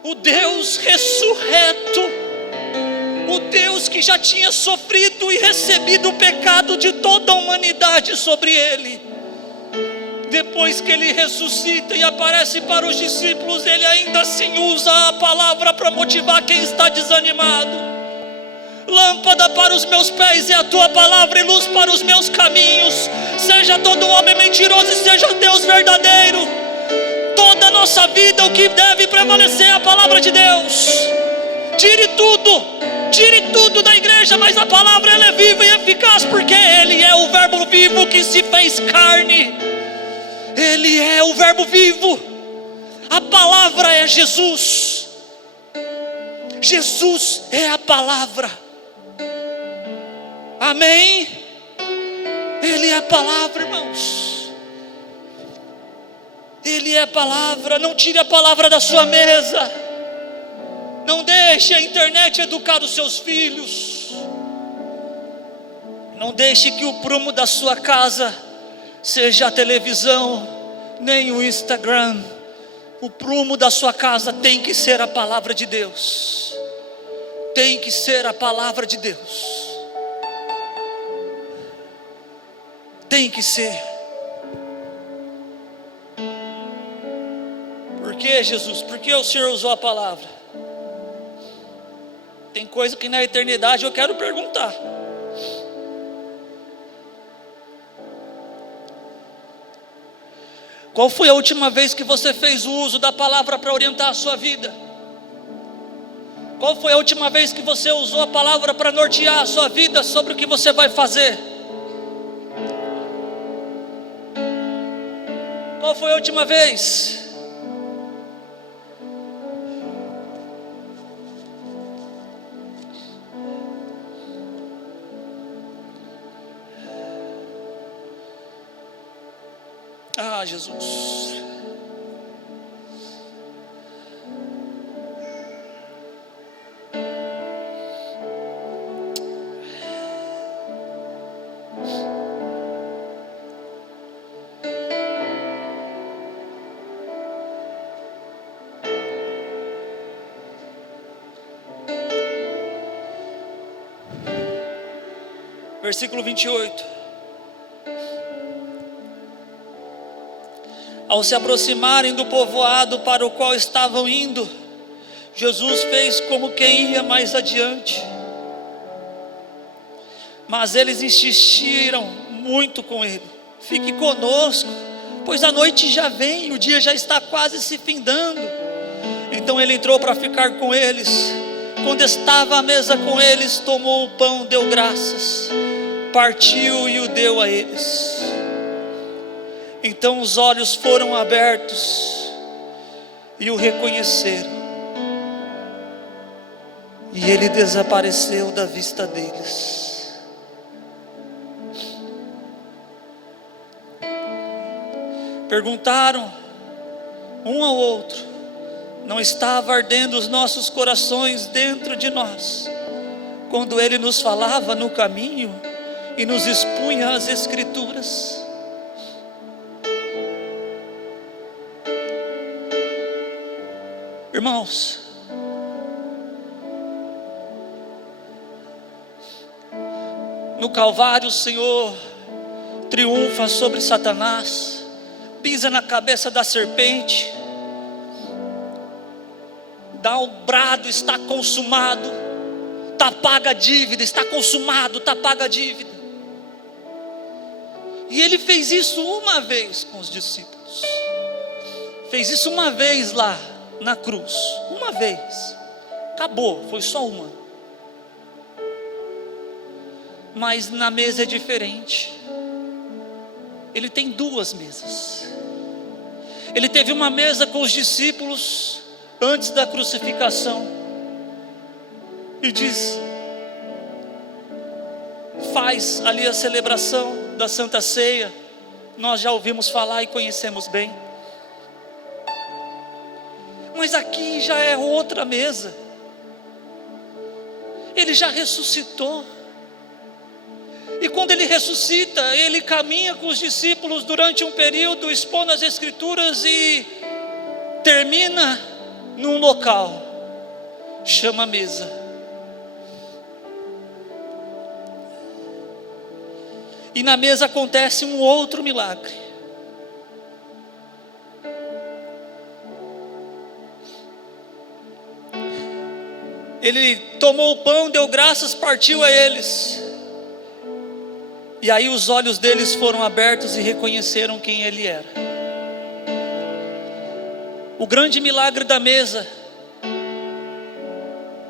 O Deus ressurreto, o Deus que já tinha sofrido e recebido o pecado de toda a humanidade sobre ele. Depois que ele ressuscita e aparece para os discípulos, ele ainda assim usa a palavra para motivar quem está desanimado. Lâmpada para os meus pés é a tua palavra e luz para os meus caminhos. Seja todo homem mentiroso e seja Deus verdadeiro. Toda a nossa vida, o que deve prevalecer é a palavra de Deus. Tire tudo da igreja, mas a palavra ela é viva e eficaz, porque Ele é o verbo vivo que se fez carne. Ele é o verbo vivo. A palavra é Jesus. Jesus é a palavra. Amém? Ele é a palavra, irmãos. Ele é a palavra. Não tire a palavra da sua mesa. Não deixe a internet educar os seus filhos. Não deixe que o prumo da sua casa seja a televisão, nem o Instagram. O prumo da sua casa tem que ser a palavra de Deus. Tem que ser a palavra de Deus. Tem que ser. Por que, Jesus? Por que o Senhor usou a palavra? Tem coisa que na eternidade eu quero perguntar. Qual foi a última vez que você fez o uso da palavra para orientar a sua vida? Qual foi a última vez que você usou a palavra para nortear a sua vida sobre o que você vai fazer? Qual foi a última vez? Ah, Jesus. Versículo 28. Ao se aproximarem do povoado para o qual estavam indo, Jesus fez como quem ia mais adiante. Mas eles insistiram muito com ele: fique conosco, pois a noite já vem, o dia já está quase se findando. Então ele entrou para ficar com eles. Quando estava à mesa com eles, tomou o pão, deu graças, partiu e o deu a eles. Então os olhos foram abertos e o reconheceram, e ele desapareceu da vista deles. Perguntaram um ao outro: não estava ardendo os nossos corações dentro de nós, quando ele nos falava no caminho e nos expunha as Escrituras? Irmãos, no Calvário o Senhor triunfa sobre Satanás, pisa na cabeça da serpente, dá um brado: está consumado, está paga a dívida, está consumado, está paga a dívida. E ele fez isso uma vez com os discípulos, fez isso uma vez lá na cruz, uma vez, acabou, foi só uma. Mas na mesa é diferente. Ele tem duas mesas. Ele teve uma mesa com os discípulos antes da crucificação, e diz: faz ali a celebração da Santa Ceia. Nós já ouvimos falar e conhecemos bem. Mas aqui já é outra mesa. Ele já ressuscitou. E quando ele ressuscita, ele caminha com os discípulos durante um período, expondo as Escrituras, e termina num local, chama mesa. E na mesa acontece um outro milagre. Ele tomou o pão, deu graças, partiu a eles. E aí os olhos deles foram abertos e reconheceram quem Ele era. O grande milagre da mesa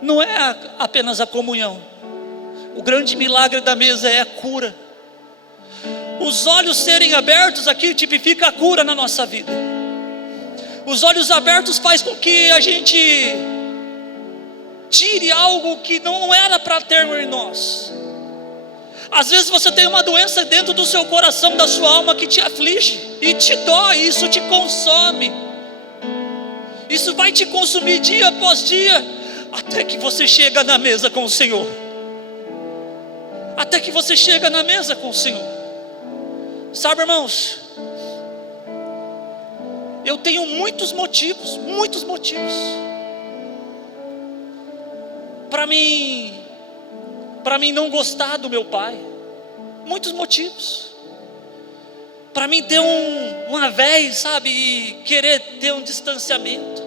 não é apenas a comunhão. O grande milagre da mesa é a cura. Os olhos serem abertos aqui tipifica a cura na nossa vida. Os olhos abertos faz com que a gente tire algo que não era para ter em nós. Às vezes você tem uma doença dentro do seu coração, da sua alma, que te aflige e te dói, isso te consome. Isso vai te consumir dia após dia, até que você chega na mesa com o Senhor. Até que você chega na mesa com o Senhor. Sabe, irmãos, eu tenho muitos motivos para mim não gostar do meu pai. Muitos motivos para mim ter uma vez, sabe, e querer ter um distanciamento.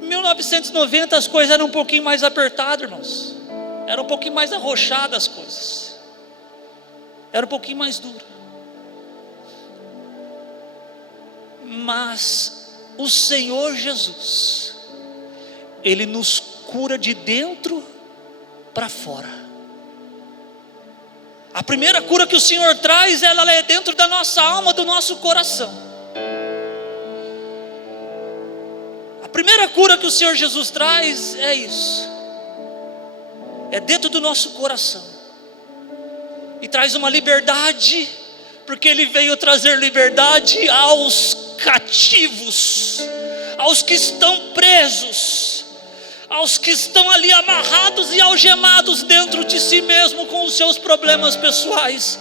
Em 1990 as coisas eram um pouquinho mais apertadas, irmãos. Era um pouquinho mais arrochadas as coisas. Era um pouquinho mais duro. Mas o Senhor Jesus, Ele nos cura de dentro para fora. A primeira cura que o Senhor traz, ela é dentro da nossa alma, do nosso coração. A primeira cura que o Senhor Jesus traz é isso. É dentro do nosso coração. E traz uma liberdade, porque Ele veio trazer liberdade aos cativos, aos que estão presos, aos que estão ali amarrados e algemados dentro de si mesmo, com os seus problemas pessoais,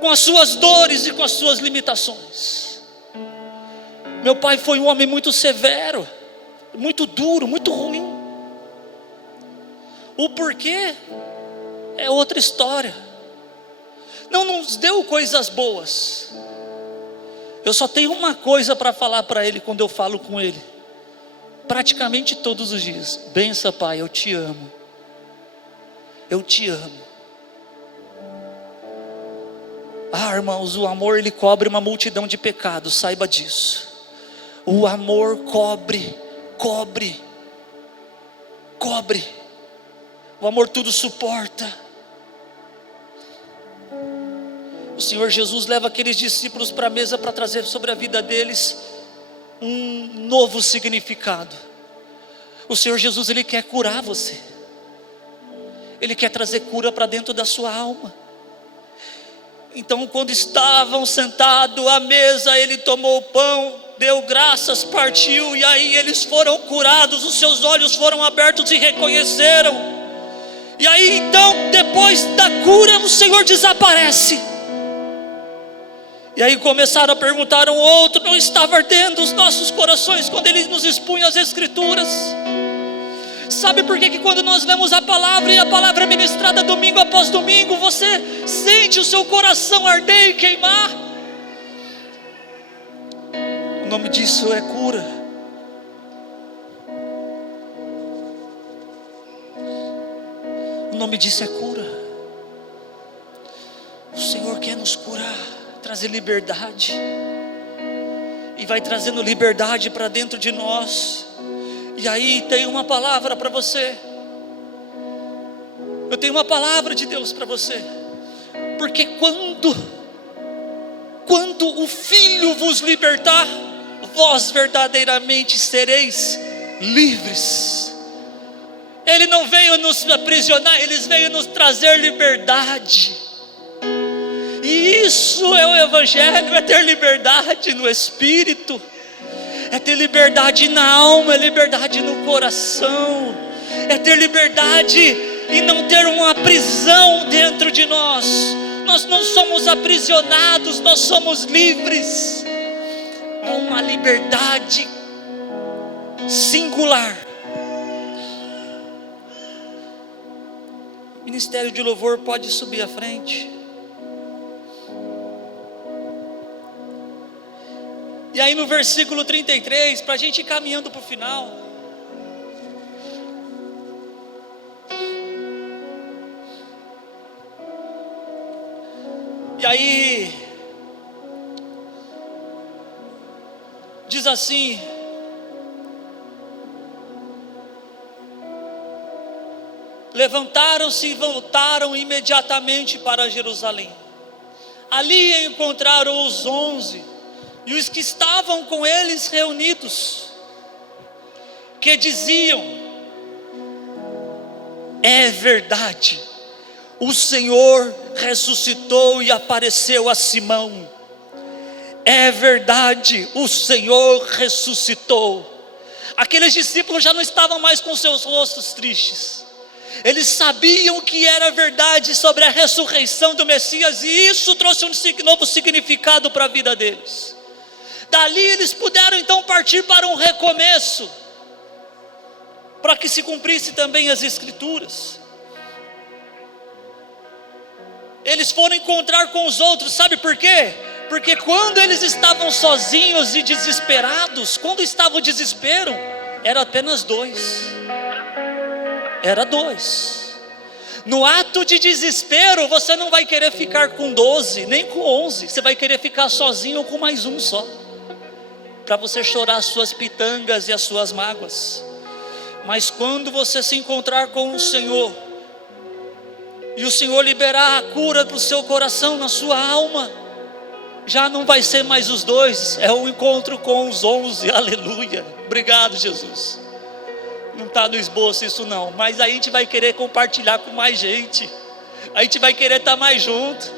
com as suas dores e com as suas limitações. Meu pai foi um homem muito severo, muito duro, muito ruim. O porquê é outra história. Não nos deu coisas boas. Eu só tenho uma coisa para falar para ele quando eu falo com ele, praticamente todos os dias: benção, pai, eu te amo. Eu te amo. Ah, irmãos, o amor, ele cobre uma multidão de pecados, saiba disso. O amor cobre. O amor tudo suporta. O Senhor Jesus leva aqueles discípulos para a mesa para trazer sobre a vida deles um novo significado. O Senhor Jesus, Ele quer curar você. Ele quer trazer cura para dentro da sua alma. Então, quando estavam sentados à mesa, Ele tomou o pão, deu graças, partiu, e aí eles foram curados, os seus olhos foram abertos e reconheceram. E aí então, depois da cura, o Senhor desaparece. E aí começaram a perguntar um outro: não estava ardendo os nossos corações quando Ele nos expunha as Escrituras? Sabe por que quando nós lemos a palavra, e a palavra é ministrada domingo após domingo, você sente o seu coração arder e queimar? O nome disso é cura. O nome disso é cura. O Senhor quer nos curar, trazer liberdade, e vai trazendo liberdade para dentro de nós. E aí tem uma palavra para você. Eu tenho uma palavra de Deus para você. Porque quando o Filho vos libertar, vós verdadeiramente sereis livres. Ele não veio nos aprisionar, Ele veio nos trazer liberdade. E isso é o Evangelho, é ter liberdade no Espírito, é ter liberdade na alma, é liberdade no coração, é ter liberdade e não ter uma prisão dentro de nós. Nós não somos aprisionados, nós somos livres. Há uma liberdade singular. O Ministério de Louvor pode subir à frente. E aí no versículo 33, para a gente ir caminhando para o final, e aí diz assim: levantaram-se e voltaram imediatamente para Jerusalém. Ali encontraram os 11 e os que estavam com eles reunidos, que diziam: é verdade, o Senhor ressuscitou e apareceu a Simão. É verdade, o Senhor ressuscitou. Aqueles discípulos já não estavam mais com seus rostos tristes. Eles sabiam que era verdade sobre a ressurreição do Messias, e isso trouxe um novo significado para a vida deles. Dali eles puderam então partir para um recomeço, para que se cumprisse também as Escrituras. Eles foram encontrar com os outros, sabe por quê? Porque quando eles estavam sozinhos e desesperados, quando estava o desespero, era apenas 2. Era 2. No ato de desespero, você não vai querer ficar com 12, nem com 11. Você vai querer ficar sozinho ou com mais um só, para você chorar as suas pitangas e as suas mágoas. Mas quando você se encontrar com o Senhor, e o Senhor liberar a cura para o seu coração, na sua alma, já não vai ser mais os 2, é o encontro com os 11, aleluia. Obrigado, Jesus. Não está no esboço isso não, mas aí a gente vai querer compartilhar com mais gente, a gente vai querer estar mais junto.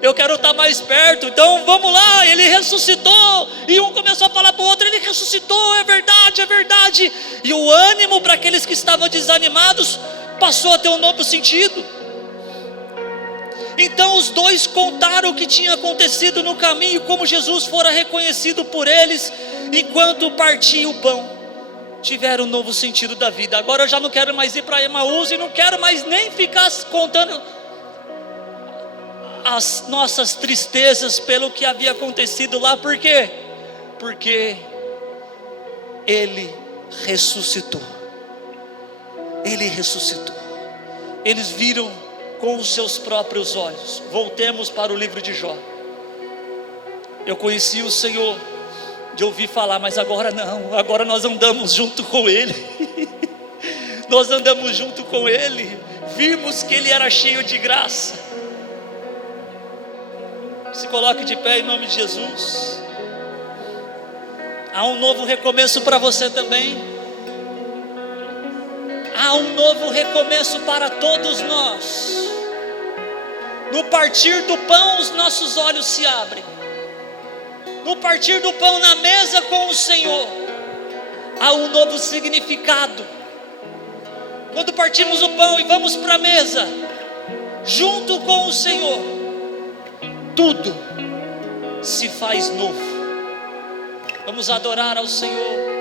Eu quero estar mais perto, então vamos lá, ele ressuscitou. E um começou a falar para o outro: ele ressuscitou, é verdade, é verdade. E o ânimo para aqueles que estavam desanimados passou a ter um novo sentido. Então os 2 contaram o que tinha acontecido no caminho, como Jesus fora reconhecido por eles enquanto partia o pão. Tiveram um novo sentido da vida. Agora eu já não quero mais ir para Emaús, e não quero mais nem ficar contando as nossas tristezas pelo que havia acontecido lá. Por quê? Porque ele ressuscitou. Ele ressuscitou. Eles viram com os seus próprios olhos. Voltemos para o livro de Jó. Eu conheci o Senhor de ouvir falar, mas agora não, agora nós andamos junto com Ele. Nós andamos junto com Ele, vimos que Ele era cheio de graça. Se coloque de pé em nome de Jesus. Há um novo recomeço para você também. Há um novo recomeço para todos nós. No partir do pão, os nossos olhos se abrem. No partir do pão na mesa com o Senhor, há um novo significado. Quando partimos o pão e vamos para a mesa, junto com o Senhor, tudo se faz novo. Vamos adorar ao Senhor.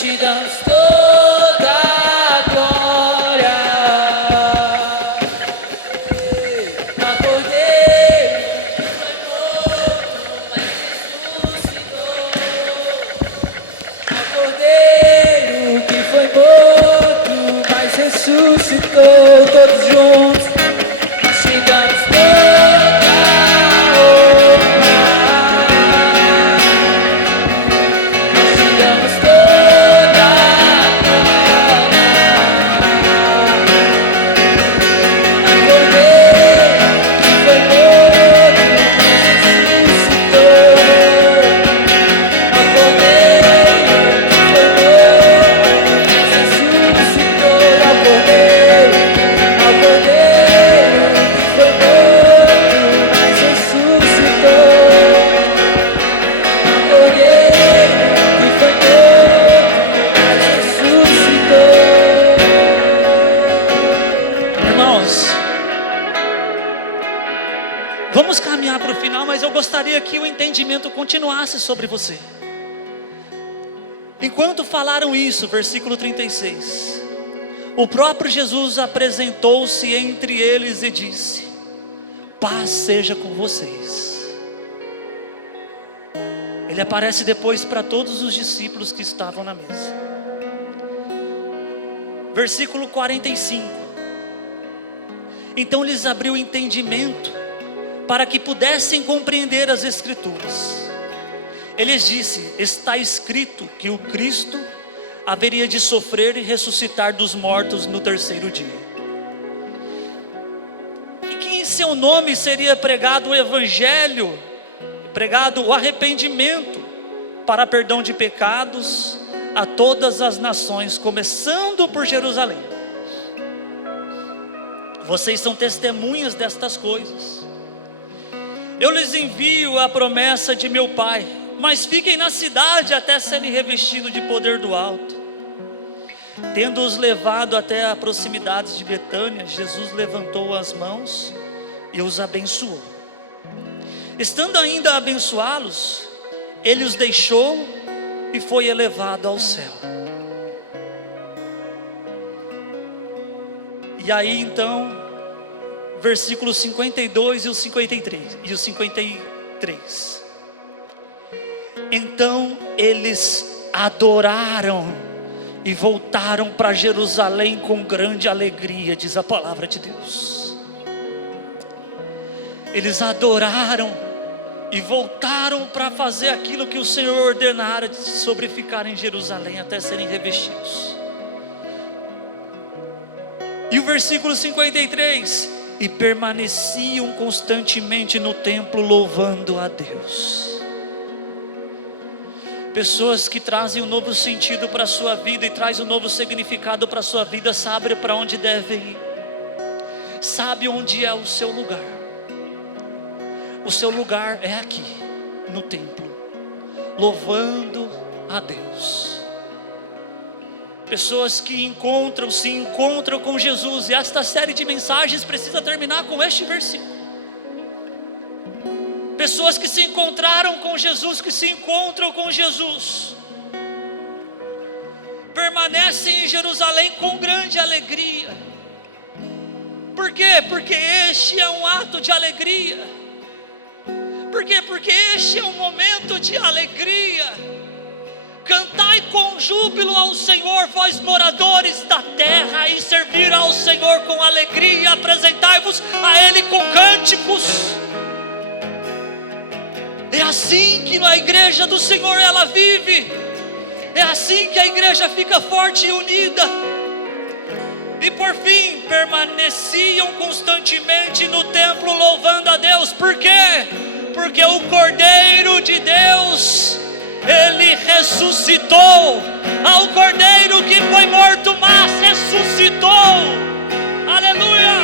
te damos toda a glória. A Cordeiro que foi morto, mas ressuscitou. A Cordeiro que foi morto, mas ressuscitou. Todos juntos, nós te damos toda a honra. Nós te damos toda a glória. A Cordeiro que foi morto, mas ressuscitou. A Cordeiro que foi morto, mas ressuscitou. A Cordeiro que foi morto, mas ressuscitou. A Cordeiro que foi morto, mas ressuscitou. Irmãos, vamos caminhar para o final, mas eu gostaria que o entendimento continuasse sobre você. Enquanto falaram isso, versículo 36, o próprio Jesus apresentou-se entre eles e disse: paz seja com vocês. Ele aparece depois para todos os discípulos que estavam na mesa. Versículo 45. Então lhes abriu o entendimento para que pudessem compreender as Escrituras. Ele lhes disse: está escrito que o Cristo haveria de sofrer e ressuscitar dos mortos no terceiro dia, e que em seu nome seria pregado o Evangelho, pregado o arrependimento para perdão de pecados a todas as nações, começando por Jerusalém. Vocês são testemunhas destas coisas. Eu lhes envio a promessa de meu Pai, mas fiquem na cidade até serem revestidos de poder do alto. Tendo-os levado até a proximidade de Betânia, Jesus levantou as mãos e os abençoou. Estando ainda a abençoá-los, ele os deixou e foi elevado ao céu. E aí então, versículos 52 e o 53. Então eles adoraram e voltaram para Jerusalém com grande alegria, diz a palavra de Deus. Eles adoraram e voltaram para fazer aquilo que o Senhor ordenara sobre ficar em Jerusalém até serem revestidos. E o versículo 53: e permaneciam constantemente no templo louvando a Deus. Pessoas que trazem um novo sentido para a sua vida e trazem um novo significado para a sua vida, sabem para onde devem ir, sabe onde é o seu lugar. O seu lugar é aqui, no templo, louvando a Deus. Pessoas que se encontram com Jesus, e esta série de mensagens precisa terminar com este versículo. Pessoas que se encontraram com Jesus, que se encontram com Jesus, permanecem em Jerusalém com grande alegria. Por quê? Porque este é um ato de alegria. Por quê? Porque este é um momento de alegria. Cantai com júbilo ao Senhor, vós moradores da terra, e servir ao Senhor com alegria, apresentai-vos a Ele com cânticos. É assim que a igreja do Senhor ela vive. É assim que a igreja fica forte e unida. E por fim, permaneciam constantemente no templo louvando a Deus. Por quê? Porque o Cordeiro de Deus, ele ressuscitou. Ao Cordeiro que foi morto, mas ressuscitou. Aleluia.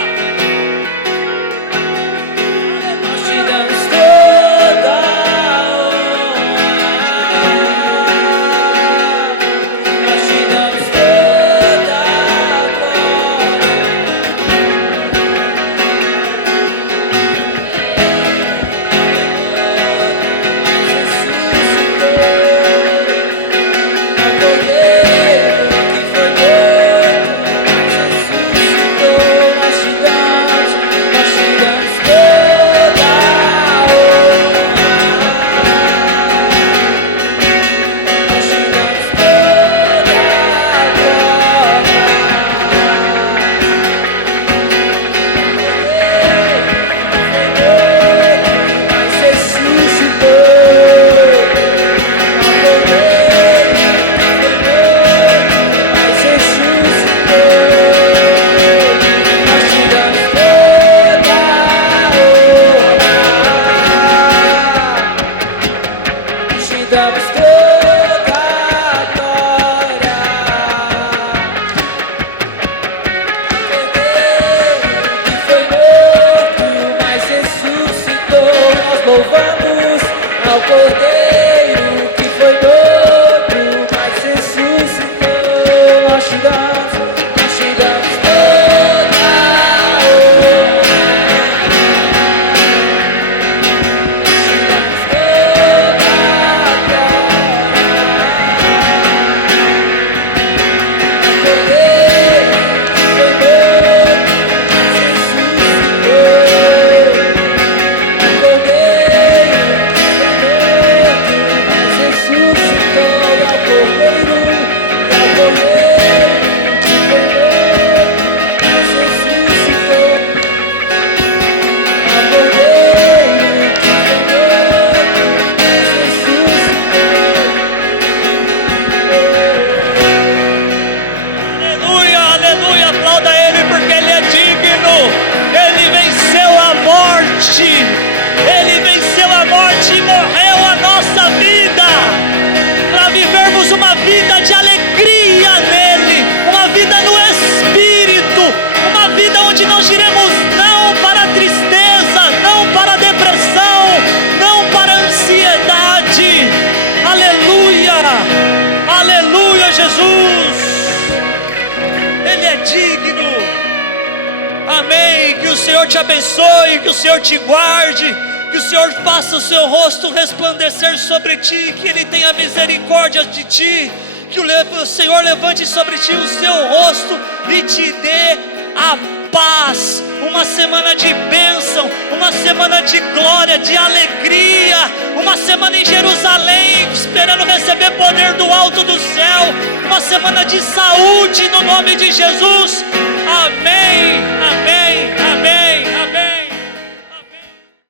Nós te damos toda a honra. Nós te damos toda a glória. Ressuscitou. A Cordeiro Senhor te abençoe, que o Senhor te guarde, que o Senhor faça o seu rosto resplandecer sobre ti, que Ele tenha misericórdia de ti, que o Senhor levante sobre ti o seu rosto e te dê a paz. Uma semana de bênção, uma semana de glória, de alegria, uma semana em Jerusalém, esperando receber poder do alto do céu, uma semana de saúde no nome de Jesus. Amém, amém, amém.